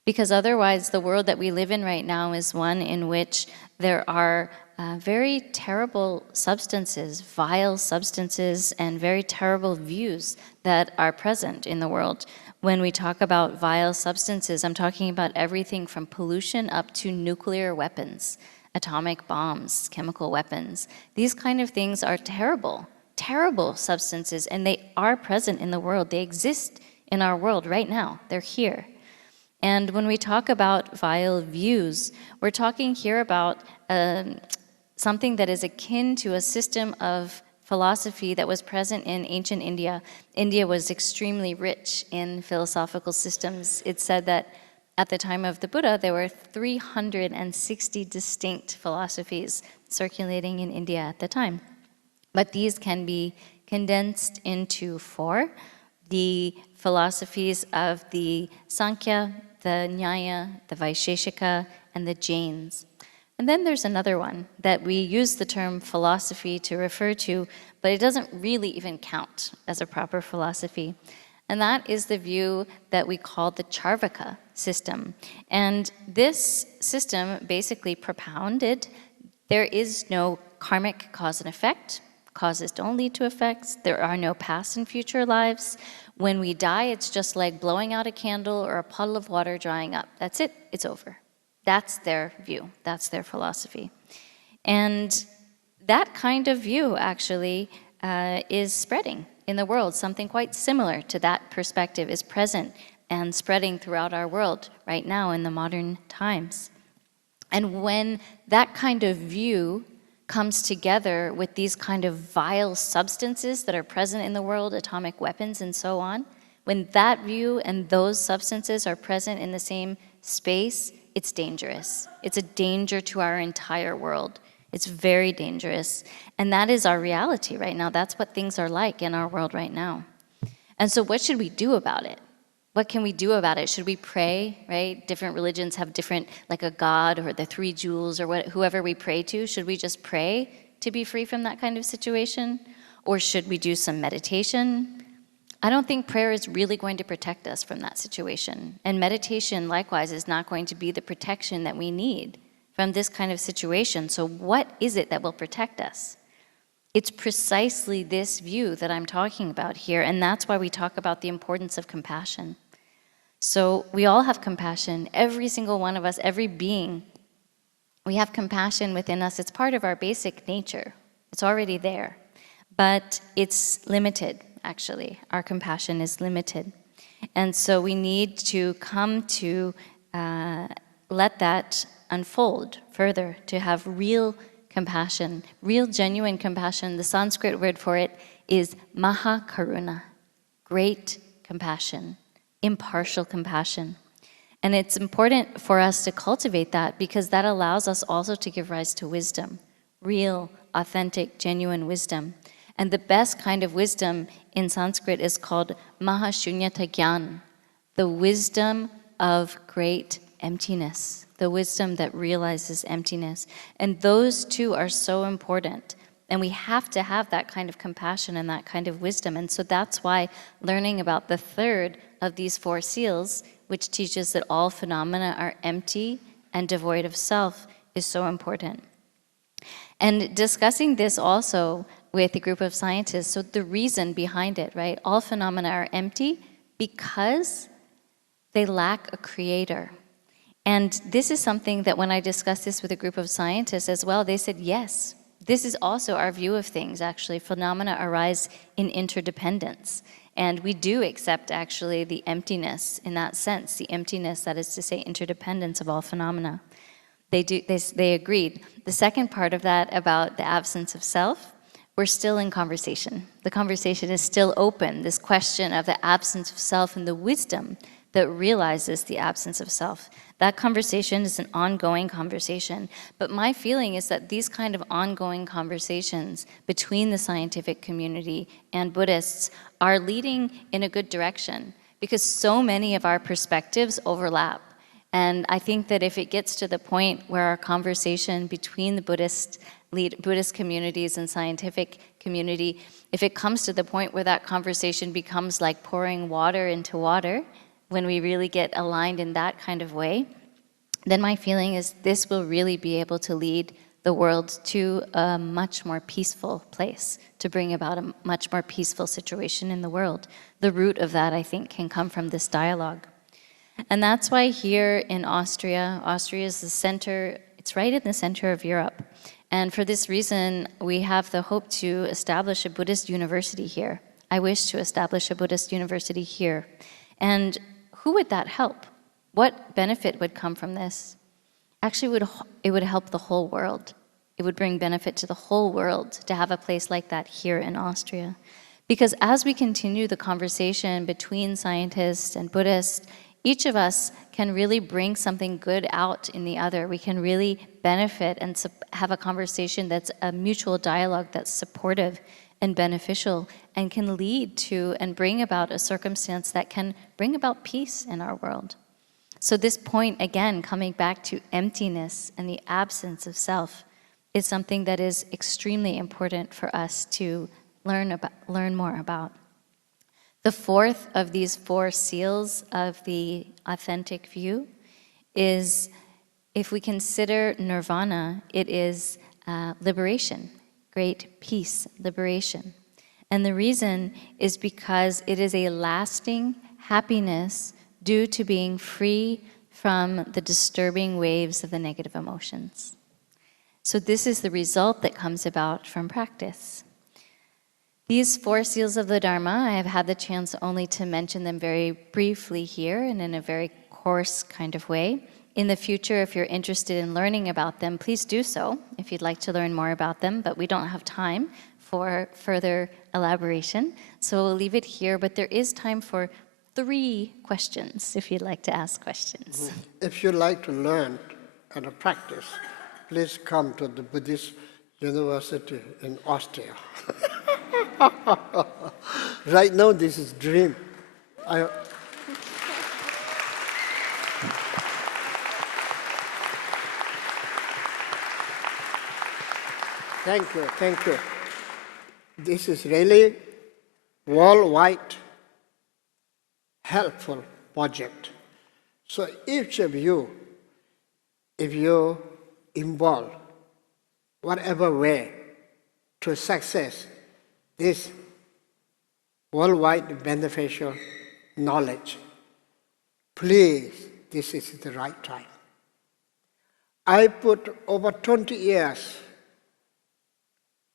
Because otherwise, the world that we live in right now is one in which there are very terrible substances, vile substances, and very terrible views that are present in the world. When we talk about vile substances, I'm talking about everything from pollution up to nuclear weapons, atomic bombs, chemical weapons. These kind of things are terrible, terrible substances, and they are present in the world. They exist in our world right now. They're here. And when we talk about vile views, we're talking here about something that is akin to a system of philosophy that was present in ancient India. India was extremely rich in philosophical systems. It's said that at the time of the Buddha, there were 360 distinct philosophies circulating in India at the time. But these can be condensed into 4. The philosophies of the Sankhya, the Nyaya, the Vaisheshika, and the Jains. And then there's another one that we use the term philosophy to refer to, but it doesn't really even count as a proper philosophy. And that is the view that we call the Charvaka system. And this system basically propounded there is no karmic cause and effect. Causes don't lead to effects. There are no past and future lives. When we die, it's just like blowing out a candle or a puddle of water drying up. That's it. It's over. That's their view. That's their philosophy. And that kind of view actually is spreading in the world. Something quite similar to that perspective is present and spreading throughout our world right now in the modern times. And when that kind of view comes together with these kind of vile substances that are present in the world, atomic weapons and so on, when that view and those substances are present in the same space, it's dangerous. It's a danger to our entire world. It's very dangerous. And that is our reality right now. That's what things are like in our world right now. And so what should we do about it? What can we do about it? Should we pray, right? Different religions have different, like a god or the 3 jewels or whoever we pray to. Should we just pray to be free from that kind of situation? Or should we do some meditation? I don't think prayer is really going to protect us from that situation. And meditation, likewise, is not going to be the protection that we need from this kind of situation. So what is it that will protect us? It's precisely this view that I'm talking about here, and that's why we talk about the importance of compassion. So we all have compassion, every single one of us, every being. We have compassion within us. It's part of our basic nature. It's already there. But it's limited, actually. Our compassion is limited. And so we need to come to let that unfold further, to have real compassion, real genuine compassion. The Sanskrit word for it is mahakaruna, great compassion, impartial compassion. And it's important for us to cultivate that because that allows us also to give rise to wisdom, real, authentic, genuine wisdom. And the best kind of wisdom in Sanskrit is called mahashunyata gyan, the wisdom of great emptiness, the wisdom that realizes emptiness. And those two are so important. And we have to have that kind of compassion and that kind of wisdom. And so that's why learning about the third of these four seals, which teaches that all phenomena are empty and devoid of self, is so important. And discussing this also with a group of scientists, so the reason behind it, right? All phenomena are empty because they lack a creator. And this is something that when I discussed this with a group of scientists as well, they said, yes, this is also our view of things, actually. Phenomena arise in interdependence. And we do accept, actually, the emptiness in that sense, the emptiness, that is to say, interdependence of all phenomena. They agreed. The second part of that, about the absence of self, we're still in conversation. The conversation is still open, this question of the absence of self and the wisdom that realizes the absence of self. That conversation is an ongoing conversation. But my feeling is that these kind of ongoing conversations between the scientific community and Buddhists are leading in a good direction because so many of our perspectives overlap. And I think that if it gets to the point where our conversation between the Buddhist communities and scientific community, if it comes to the point where that conversation becomes like pouring water into water, when we really get aligned in that kind of way, then my feeling is this will really be able to lead the world to a much more peaceful place, to bring about a much more peaceful situation in the world. The root of that, I think, can come from this dialogue. And that's why here in Austria is the center, it's right in the center of Europe. And for this reason, we have the hope to establish a Buddhist university here. I wish to establish a Buddhist university here. And who would that help? What benefit would come from this? Actually, it would help the whole world. It would bring benefit to the whole world to have a place like that here in Austria. Because as we continue the conversation between scientists and Buddhists, each of us can really bring something good out in the other. We can really benefit and have a conversation that's a mutual dialogue that's supportive and beneficial and can lead to and bring about a circumstance that can bring about peace in our world. So this point, again, coming back to emptiness and the absence of self, is something that is extremely important for us to learn more about. The fourth of these four seals of the authentic view is, if we consider nirvana, it is liberation, great peace, liberation. And the reason is because it is a lasting happiness due to being free from the disturbing waves of the negative emotions. So this is the result that comes about from practice. These four seals of the Dharma, I have had the chance only to mention them very briefly here and in a very coarse kind of way. In the future, if you're interested in learning about them, please do so if you'd like to learn more about them, but we don't have time for further elaboration, so we'll leave it here, but there is time for 3 questions if you'd like to ask questions. If you'd like to learn and practice, please come to the Buddhist University in Austria. Right now, this is dream. Thank you. This is really worldwide helpful project. So each of you, if you involve whatever way to success this worldwide beneficial knowledge, please, this is the right time. I put over 20 years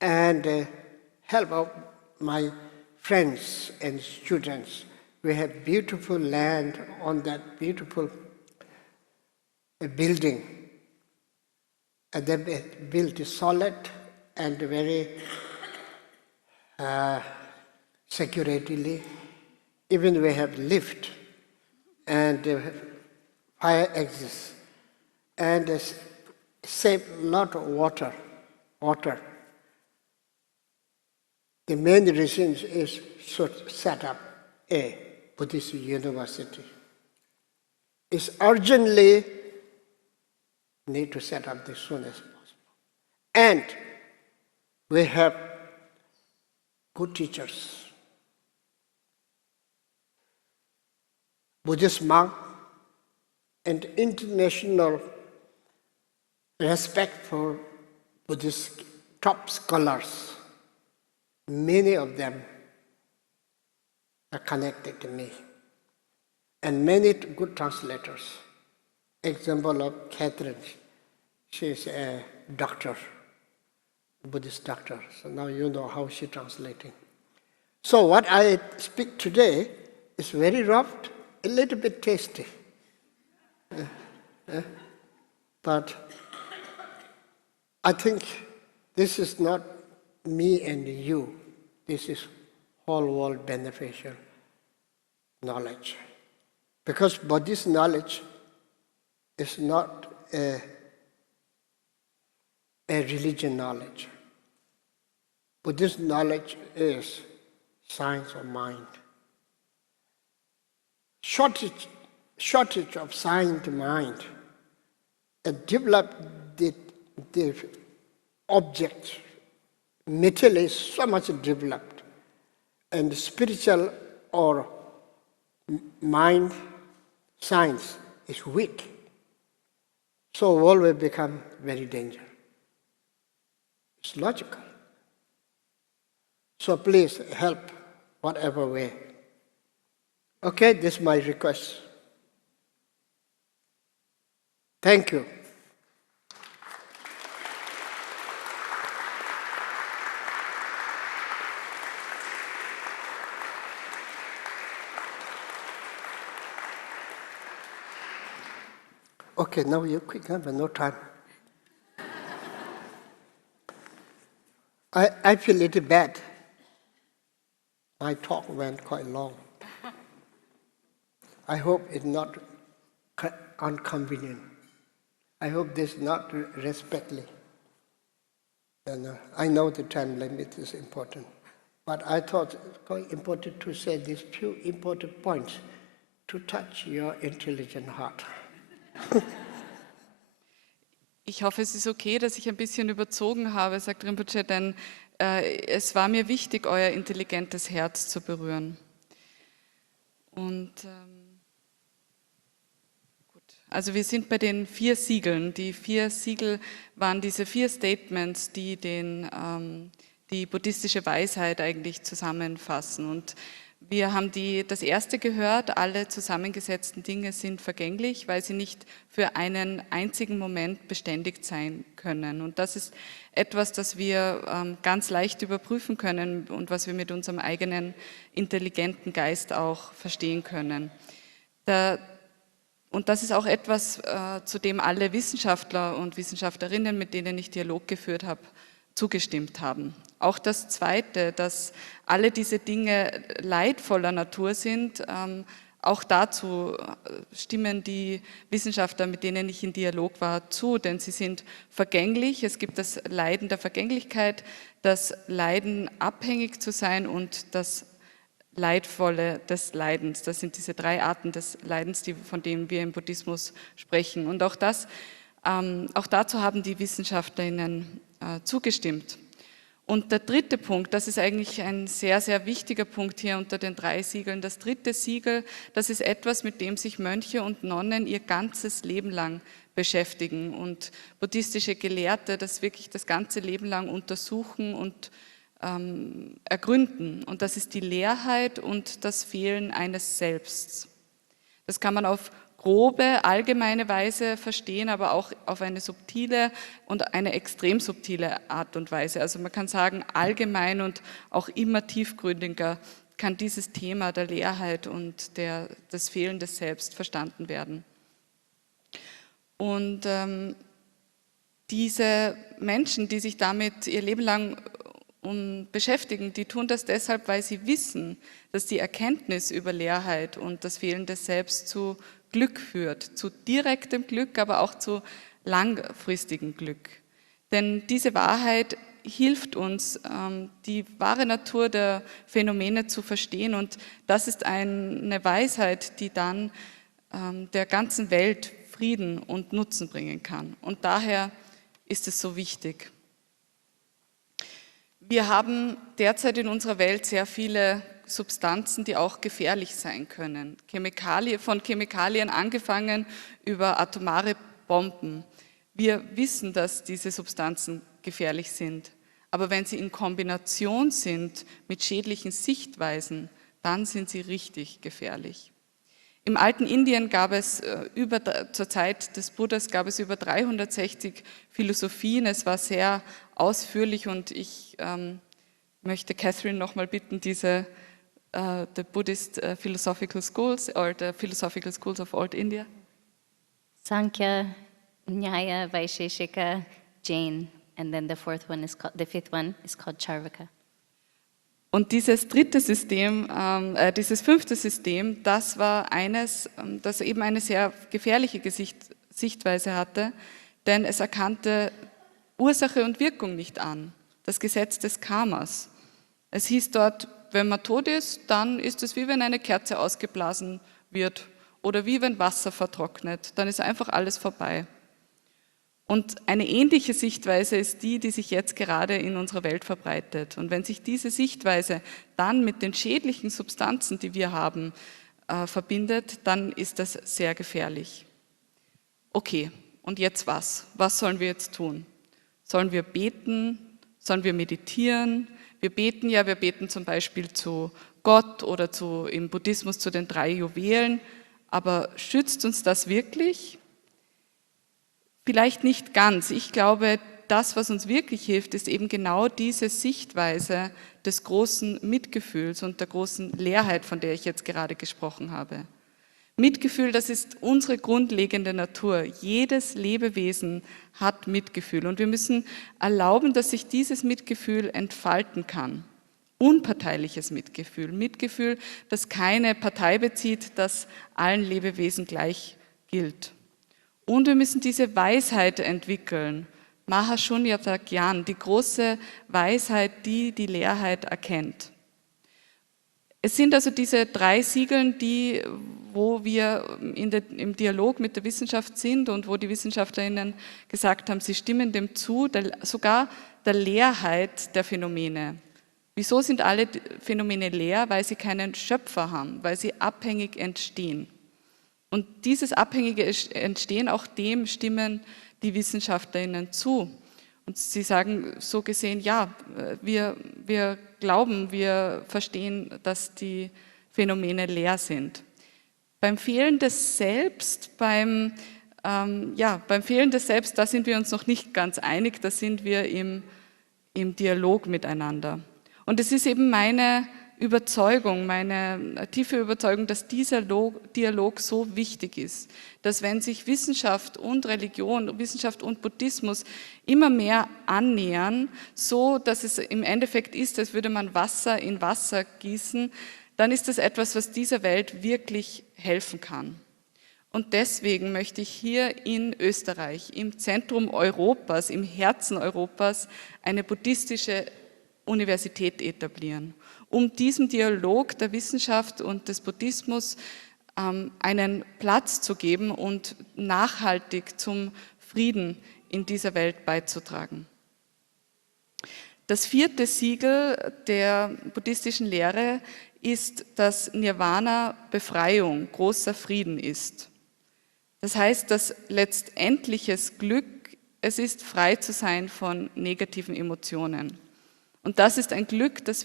and help out my friends and students. We have beautiful land on that beautiful building. And they built solid and very securely. Even we have lift and fire exits and save a lot of water. The main reason is to set up a Buddhist university. It's urgently need to set up as soon as possible. And we have good teachers. Buddhist monk and international respect for Buddhist top scholars. Many of them are connected to me. And many good translators. Example of Catherine, she's a doctor, Buddhist doctor. So now you know how she's translating. So what I speak today is very rough, a little bit tasty. But I think this is not me and you. This is whole world beneficial knowledge. Because Buddhist knowledge is not a religion knowledge. Buddhist knowledge is science of mind. Shortage of science mind develop the object. Material is so much developed, and spiritual or mind science is weak. So world will become very dangerous. It's logical. So please help whatever way. Okay, this is my request. Thank you. Okay, now you're quick, but no time. I feel a little bad. My talk went quite long. I hope it's not inconvenient. I hope this is not respectful. And I know the time limit is important, but I thought it's quite important to say these few important points to touch your intelligent heart. Ich hoffe, es ist okay, dass ich ein bisschen überzogen habe, sagt Rinpoche, denn es war mir wichtig, euer intelligentes Herz zu berühren. Und gut, also wir sind bei den 4 Siegeln. Die 4 Siegel waren diese 4 Statements, die die buddhistische Weisheit eigentlich zusammenfassen. Und wir haben das erste gehört, alle zusammengesetzten Dinge sind vergänglich, weil sie nicht für einen einzigen Moment beständigt sein können. Und das ist etwas, das wir ganz leicht überprüfen können und was wir mit unserem eigenen intelligenten Geist auch verstehen können. Und das ist auch etwas, zu dem alle Wissenschaftler und Wissenschaftlerinnen, mit denen ich Dialog geführt habe, zugestimmt haben. Auch das Zweite, dass alle diese Dinge leidvoller Natur sind, auch dazu stimmen die Wissenschaftler, mit denen ich in Dialog war, zu, denn sie sind vergänglich. Es gibt das Leiden der Vergänglichkeit, das Leiden abhängig zu sein und das Leidvolle des Leidens. Das sind diese 3 Arten des Leidens, von denen wir im Buddhismus sprechen. Und auch dazu haben die WissenschaftlerInnen zugestimmt. Und der dritte Punkt, das ist eigentlich ein sehr, sehr wichtiger Punkt hier unter den 3 Siegeln. Das dritte Siegel, das ist etwas, mit dem sich Mönche und Nonnen ihr ganzes Leben lang beschäftigen und buddhistische Gelehrte das wirklich das ganze Leben lang untersuchen und ergründen. Und das ist die Leerheit und das Fehlen eines Selbsts. Das kann man auf grobe, allgemeine Weise verstehen, aber auch auf eine subtile und eine extrem subtile Art und Weise. Also man kann sagen, allgemein und auch immer tiefgründiger kann dieses Thema der Leerheit und des Fehlen des Selbst verstanden werden. Und diese Menschen, die sich damit ihr Leben lang beschäftigen, die tun das deshalb, weil sie wissen, dass die Erkenntnis über Leerheit und das Fehlen des Selbst zu Glück führt, zu direktem Glück, aber auch zu langfristigem Glück. Denn diese Wahrheit hilft uns, die wahre Natur der Phänomene zu verstehen, und das ist eine Weisheit, die dann der ganzen Welt Frieden und Nutzen bringen kann. Und daher ist es so wichtig. Wir haben derzeit in unserer Welt sehr viele Substanzen, die auch gefährlich sein können. Von Chemikalien angefangen über atomare Bomben. Wir wissen, dass diese Substanzen gefährlich sind. Aber wenn sie in Kombination sind mit schädlichen Sichtweisen, dann sind sie richtig gefährlich. Im alten Indien gab es zur Zeit des Buddhas gab es über 360 Philosophien. Es war sehr ausführlich, und ich möchte Catherine nochmal bitten, the Buddhist philosophical schools or the philosophical schools of Old India. Sankhya, Nyaya, Vaisheshika, Jain, and then the fifth one is called Charvaka. Und dieses fünfte System, das war eines, das eben eine sehr gefährliche Sichtweise hatte, denn es erkannte Ursache und Wirkung nicht an, das Gesetz des Karmas. Es hieß dort, wenn man tot ist, dann ist es wie wenn eine Kerze ausgeblasen wird oder wie wenn Wasser vertrocknet, dann ist einfach alles vorbei. Und eine ähnliche Sichtweise ist die sich jetzt gerade in unserer Welt verbreitet. Und wenn sich diese Sichtweise dann mit den schädlichen Substanzen, die wir haben, verbindet, dann ist das sehr gefährlich. Okay, und jetzt was? Was sollen wir jetzt tun? Sollen wir beten? Sollen wir meditieren? Wir beten zum Beispiel zu Gott oder im Buddhismus zu den 3 Juwelen. Aber schützt uns das wirklich? Vielleicht nicht ganz. Ich glaube, das, was uns wirklich hilft, ist eben genau diese Sichtweise des großen Mitgefühls und der großen Leerheit, von der ich jetzt gerade gesprochen habe. Mitgefühl, das ist unsere grundlegende Natur. Jedes Lebewesen hat Mitgefühl, und wir müssen erlauben, dass sich dieses Mitgefühl entfalten kann. Unparteiliches Mitgefühl, Mitgefühl, das keine Partei bezieht, das allen Lebewesen gleich gilt. Und wir müssen diese Weisheit entwickeln, Mahashunyata Gyan, die große Weisheit, die die Leerheit erkennt. Es sind also diese 3 Siegeln, wo wir im Dialog mit der Wissenschaft sind und wo die WissenschaftlerInnen gesagt haben, sie stimmen dem zu, sogar der Leerheit der Phänomene. Wieso sind alle Phänomene leer? Weil sie keinen Schöpfer haben, weil sie abhängig entstehen. Und dieses abhängige Entstehen, auch dem stimmen die WissenschaftlerInnen zu. Und sie sagen so gesehen, ja, wir glauben, wir verstehen, dass die Phänomene leer sind. Beim Fehlen des Selbst, beim Fehlen des Selbst, da sind wir uns noch nicht ganz einig, da sind wir im Dialog miteinander. Und es ist eben meine Überzeugung, meine tiefe Überzeugung, dass dieser Dialog so wichtig ist, dass wenn sich Wissenschaft und Religion, Wissenschaft und Buddhismus immer mehr annähern, so dass es im Endeffekt ist, als würde man Wasser in Wasser gießen, dann ist das etwas, was dieser Welt wirklich helfen kann. Und deswegen möchte ich hier in Österreich, im Zentrum Europas, im Herzen Europas, eine buddhistische Universität etablieren, um diesem Dialog der Wissenschaft und des Buddhismus einen Platz zu geben und nachhaltig zum Frieden in dieser Welt beizutragen. Das 4. Siegel der buddhistischen Lehre ist, dass Nirvana Befreiung, großer Frieden ist. Das heißt, dass letztendliches Glück es ist, frei zu sein von negativen Emotionen. Und das ist ein Glück, das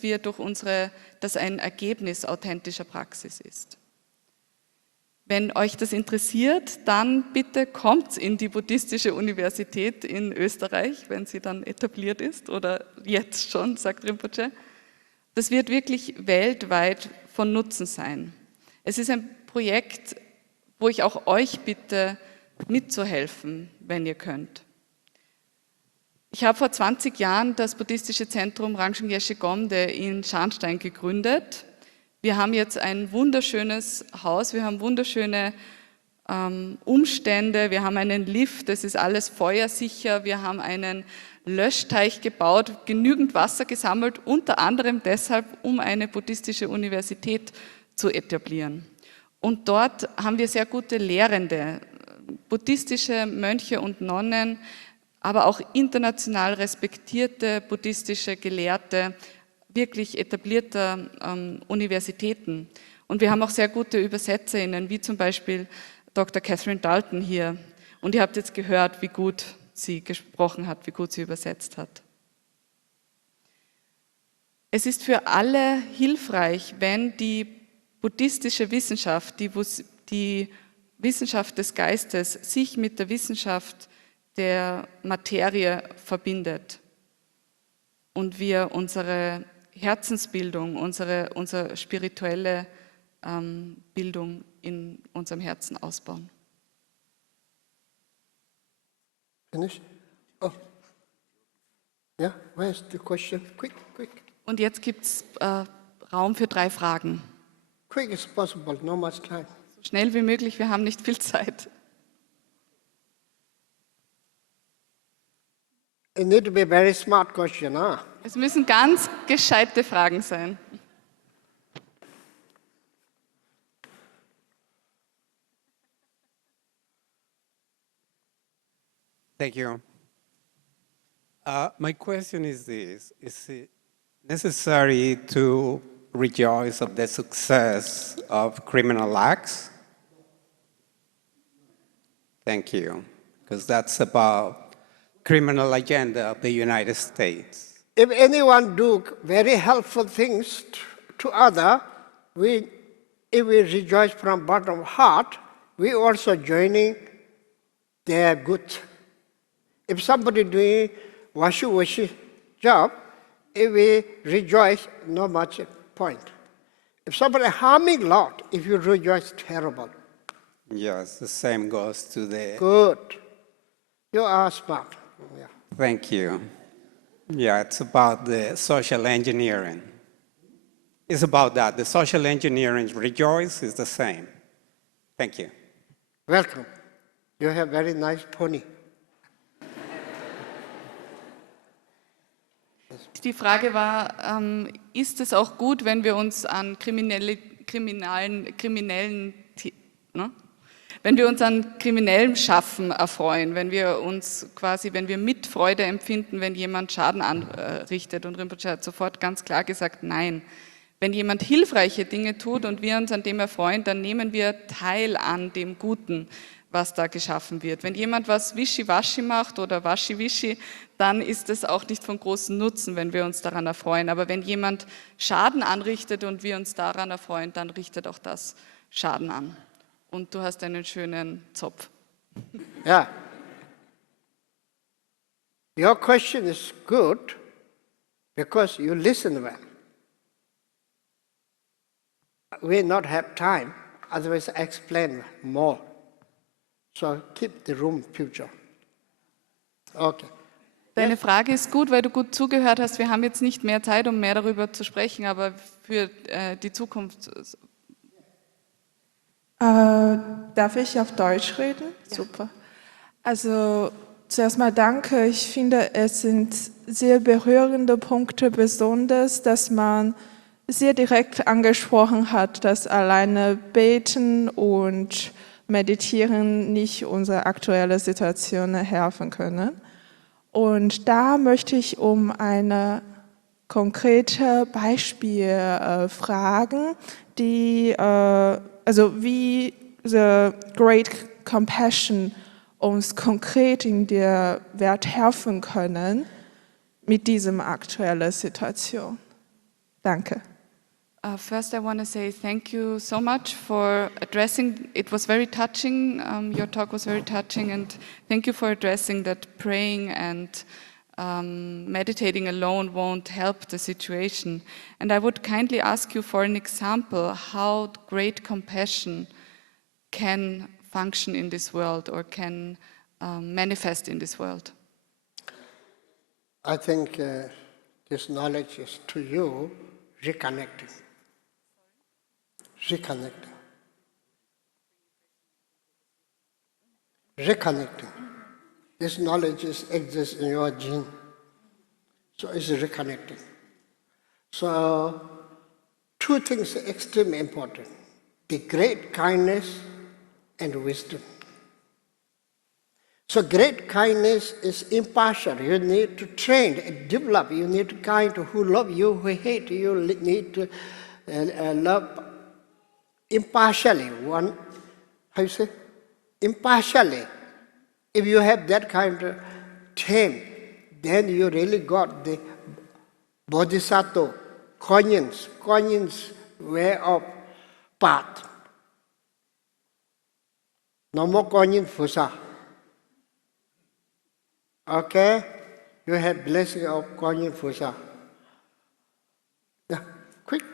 ein Ergebnis authentischer Praxis ist. Wenn euch das interessiert, dann bitte kommt in die Buddhistische Universität in Österreich, wenn sie dann etabliert ist oder jetzt schon, sagt Rinpoche. Das wird wirklich weltweit von Nutzen sein. Es ist ein Projekt, wo ich auch euch bitte, mitzuhelfen, wenn ihr könnt. Ich habe vor 20 Jahren das buddhistische Zentrum Rangchen Geshe Gomde in Scharnstein gegründet. Wir haben jetzt ein wunderschönes Haus, wir haben wunderschöne Umstände, wir haben einen Lift, das ist alles feuersicher, wir haben einen Löschteich gebaut, genügend Wasser gesammelt, unter anderem deshalb, um eine buddhistische Universität zu etablieren. Und dort haben wir sehr gute Lehrende, buddhistische Mönche und Nonnen, aber auch international respektierte buddhistische Gelehrte, wirklich etablierter Universitäten. Und wir haben auch sehr gute ÜbersetzerInnen, wie zum Beispiel Dr. Catherine Dalton hier. Und ihr habt jetzt gehört, wie gut sie gesprochen hat, wie gut sie übersetzt hat. Es ist für alle hilfreich, wenn die buddhistische Wissenschaft, die Wissenschaft des Geistes, sich mit der Wissenschaft der Materie verbindet und wir unsere Herzensbildung, unsere spirituelle Bildung in unserem Herzen ausbauen. Finish? Oh. Yeah, where's the question? Quick. Und jetzt gibt es Raum für 3 Fragen. Quick as possible, no much time. So schnell wie möglich, wir haben nicht viel Zeit. It need to be a very smart question, huh? Es müssen ganz gescheite Fragen sein. Thank you. My question is this: is it necessary to rejoice of the success of criminal acts? Thank you, because that's about criminal agenda of the United States. If anyone do very helpful things to other, if we rejoice from bottom of heart, we also joining their good. If somebody doing washy job, if we rejoice, no much point. If somebody harming lot, if you rejoice, terrible. Yes, the same goes to the... Good. You are smart. Yeah. Thank you. Yeah, it's about the social engineering. It's about that. The social engineering rejoice is the same. Thank you. Welcome. You have very nice pony. Die Frage war, ist es auch gut, wenn wir uns an wenn wir uns an kriminellem Schaffen erfreuen, wenn wir Mitfreude empfinden, wenn jemand Schaden anrichtet. Und Rinpoche hat sofort ganz klar gesagt, nein. Wenn jemand hilfreiche Dinge tut und wir uns an dem erfreuen, dann nehmen wir teil an dem Guten, was da geschaffen wird. Wenn jemand was Wischiwaschi macht oder Waschiwischi, dann ist es auch nicht von großem Nutzen, wenn wir uns daran erfreuen. Aber wenn jemand Schaden anrichtet und wir uns daran erfreuen, dann richtet auch das Schaden an. Und du hast einen schönen Zopf. Yeah. Your question is good because you listen well. We not have time, otherwise I explain more. So keep the room future. Okay. Deine Frage ist gut, weil du gut zugehört hast. Wir haben jetzt nicht mehr Zeit, um mehr darüber zu sprechen, aber für die Zukunft. Darf ich auf Deutsch reden? Ja. Super. Also zuerst mal danke. Ich finde, es sind sehr berührende Punkte, besonders, dass man sehr direkt angesprochen hat, dass alleine Beten und Meditieren nicht unsere aktuelle Situation helfen können. Und da möchte ich um ein konkretes Beispiel fragen, wie the Great Compassion uns konkret in der Welt helfen können mit dieser aktuellen Situation. Danke. First, I want to say thank you so much for addressing, it was very touching, your talk was very touching, and thank you for addressing that praying and meditating alone won't help the situation. And I would kindly ask you for an example how great compassion can function in this world or can manifest in this world. I think this knowledge is to you reconnecting. Reconnecting. Reconnecting. This knowledge exists in your gene. So it's reconnecting. So two things are extremely important. The great kindness and wisdom. So great kindness is impartial. You need to train and develop. You need to kind who love you, who hate you. You need to love impartially. One, how you say? Impartially. If you have that kind of train, then you really got the bodhisattva, conscience way of path. No more conscience fusa. Okay? You have blessing of conscience fusa. Yeah. Quick.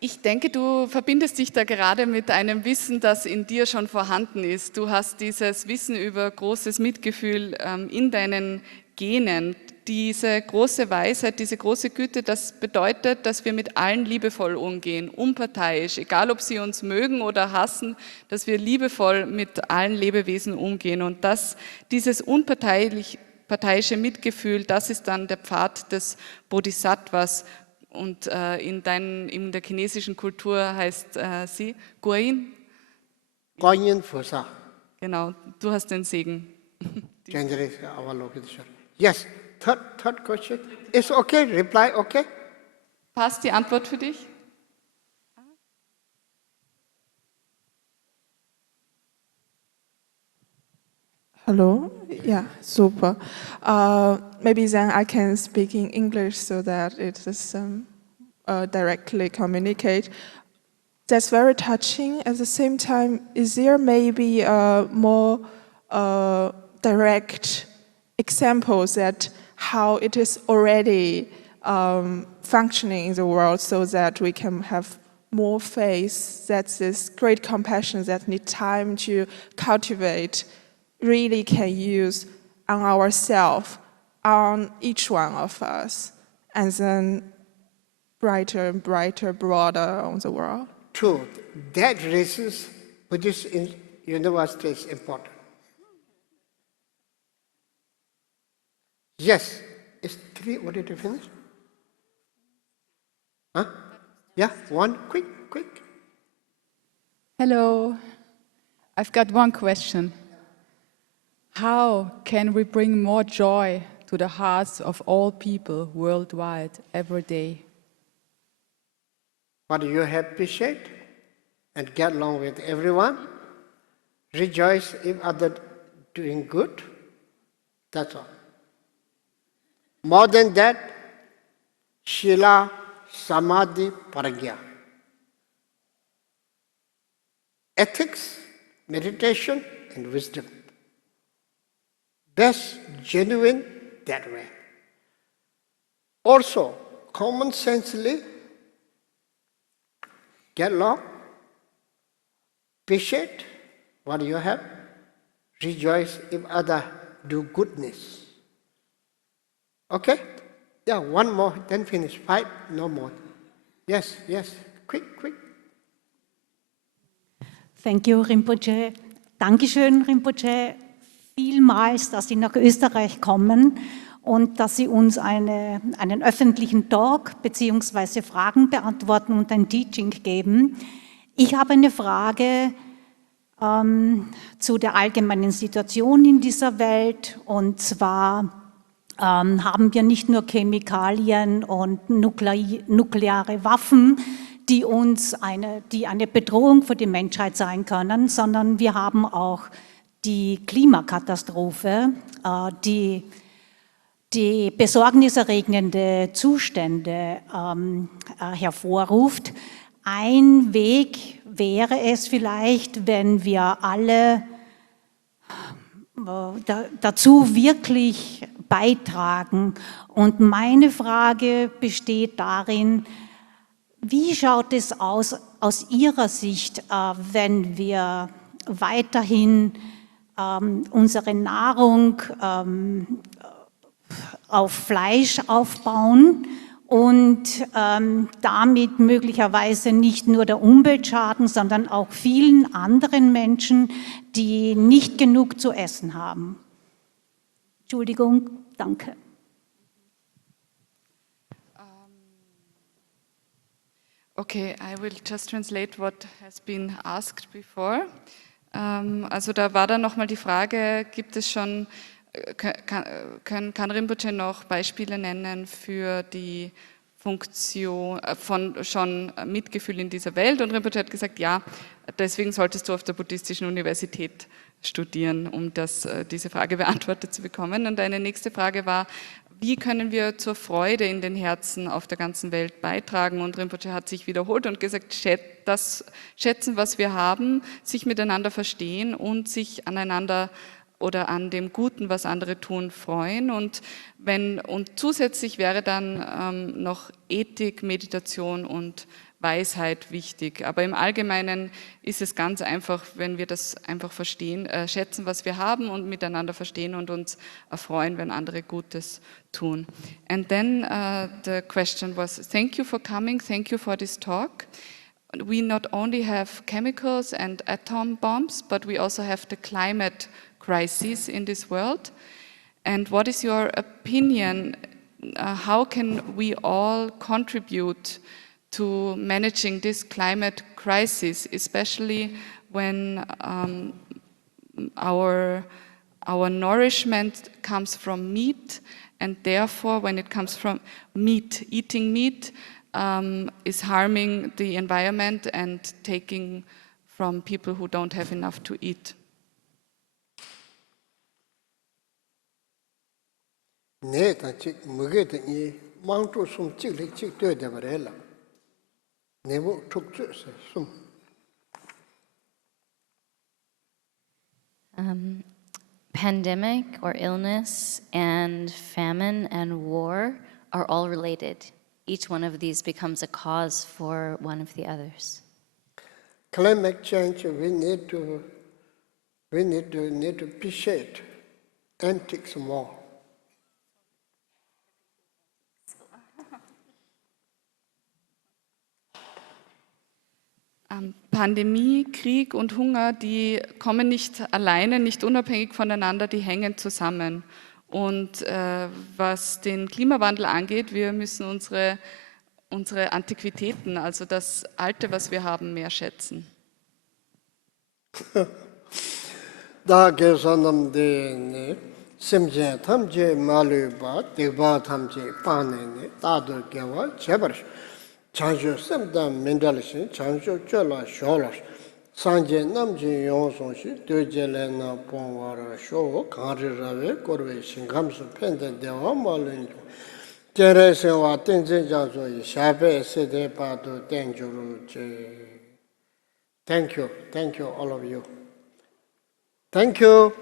Ich denke, du verbindest dich da gerade mit einem Wissen, das in dir schon vorhanden ist. Du hast dieses Wissen über großes Mitgefühl in deinen Genen. Diese große Weisheit, diese große Güte, das bedeutet, dass wir mit allen liebevoll umgehen, unparteiisch, egal ob sie uns mögen oder hassen, dass wir liebevoll mit allen Lebewesen umgehen. Und dieses unparteiische Mitgefühl, das ist dann der Pfad des Bodhisattvas. Und in der chinesischen Kultur heißt sie Guanyin. Guanyin Fusa. Genau, du hast den Segen. Yes, third question. It's okay, reply okay? Passt die Antwort für dich? Hello? Yeah, super. Maybe then I can speak in English so that it is directly communicate. That's very touching. At the same time, is there maybe more direct examples that how it is already functioning in the world so that we can have more faith that this great compassion that need time to cultivate really can use on ourselves, on each one of us, and then brighter and brighter, broader on the world. True. That reasons Buddhist university is important. Yes. It's 3. What did you finish? Huh? Yeah, 1. Quick. Hello. I've got one question. How can we bring more joy to the hearts of all people worldwide every day? But you appreciate and get along with everyone. Rejoice if others doing good. That's all. More than that, Shila, Samadhi, Pragya. Ethics, meditation, and wisdom. Best, genuine, that way. Also, common sensely, get along, appreciate what you have, rejoice if others do goodness. Okay? Yeah, 1 more, then finish. 5, no more. Yes, quick. Thank you, Rinpoche. Dankeschön, Rinpoche, vielmals, dass Sie nach Österreich kommen und dass Sie uns einen öffentlichen Talk bzw. Fragen beantworten und ein Teaching geben. Ich habe eine Frage zu der allgemeinen Situation in dieser Welt, und zwar haben wir nicht nur Chemikalien und nukleare Waffen, die eine Bedrohung für die Menschheit sein können, sondern wir haben auch die Klimakatastrophe, die die besorgniserregende Zustände hervorruft. Ein Weg wäre es vielleicht, wenn wir alle dazu wirklich beitragen. Und meine Frage besteht darin, wie schaut es aus Ihrer Sicht, wenn wir weiterhin unsere Nahrung auf Fleisch aufbauen und damit möglicherweise nicht nur der Umwelt schaden, sondern auch vielen anderen Menschen, die nicht genug zu essen haben. Entschuldigung, danke. Okay, I will just translate what has been asked before. Also da war dann nochmal die Frage, gibt es schon, kann Rinpoche noch Beispiele nennen für die Funktion von schon Mitgefühl in dieser Welt? Und Rinpoche hat gesagt, ja, deswegen solltest du auf der Buddhistischen Universität studieren, um diese Frage beantwortet zu bekommen. Und eine nächste Frage war, wie können wir zur Freude in den Herzen auf der ganzen Welt beitragen? Und Rinpoche hat sich wiederholt und gesagt, das schätzen, was wir haben, sich miteinander verstehen und sich aneinander oder an dem Guten, was andere tun, freuen. Und zusätzlich wäre dann noch Ethik, Meditation und Weisheit wichtig. Aber im Allgemeinen ist es ganz einfach, wenn wir das einfach verstehen, schätzen, was wir haben und miteinander verstehen und uns erfreuen, wenn andere Gutes tun. And then the question was, thank you for coming, thank you for this talk. We not only have chemicals and atom bombs, but we also have the climate crisis in this world. And what is your opinion? How can we all contribute to managing this climate crisis, especially when our nourishment comes from meat, and therefore when it comes from meat, eating meat is harming the environment and taking from people who don't have enough to eat. Pandemic or illness and famine and war are all related. Each one of these becomes a cause for one of the others. Climate change, we need to appreciate antics more. Pandemie, Krieg und Hunger, die kommen nicht alleine, nicht unabhängig voneinander, die hängen zusammen. Und was den Klimawandel angeht, wir müssen unsere Antiquitäten, also das Alte, was wir haben, mehr schätzen. Da gesanam de simje thamje maluba degba thamje panene tado gewa chebar chanjo semda mendalishin chanjo chola sholas sanje namje yonson shi dojele na ponwara sho kanri rave korwe shingamsu pende dewa malin tere sewa tenje jazo shabe sede pado tenjuru je. Thank you all of you. Thank you.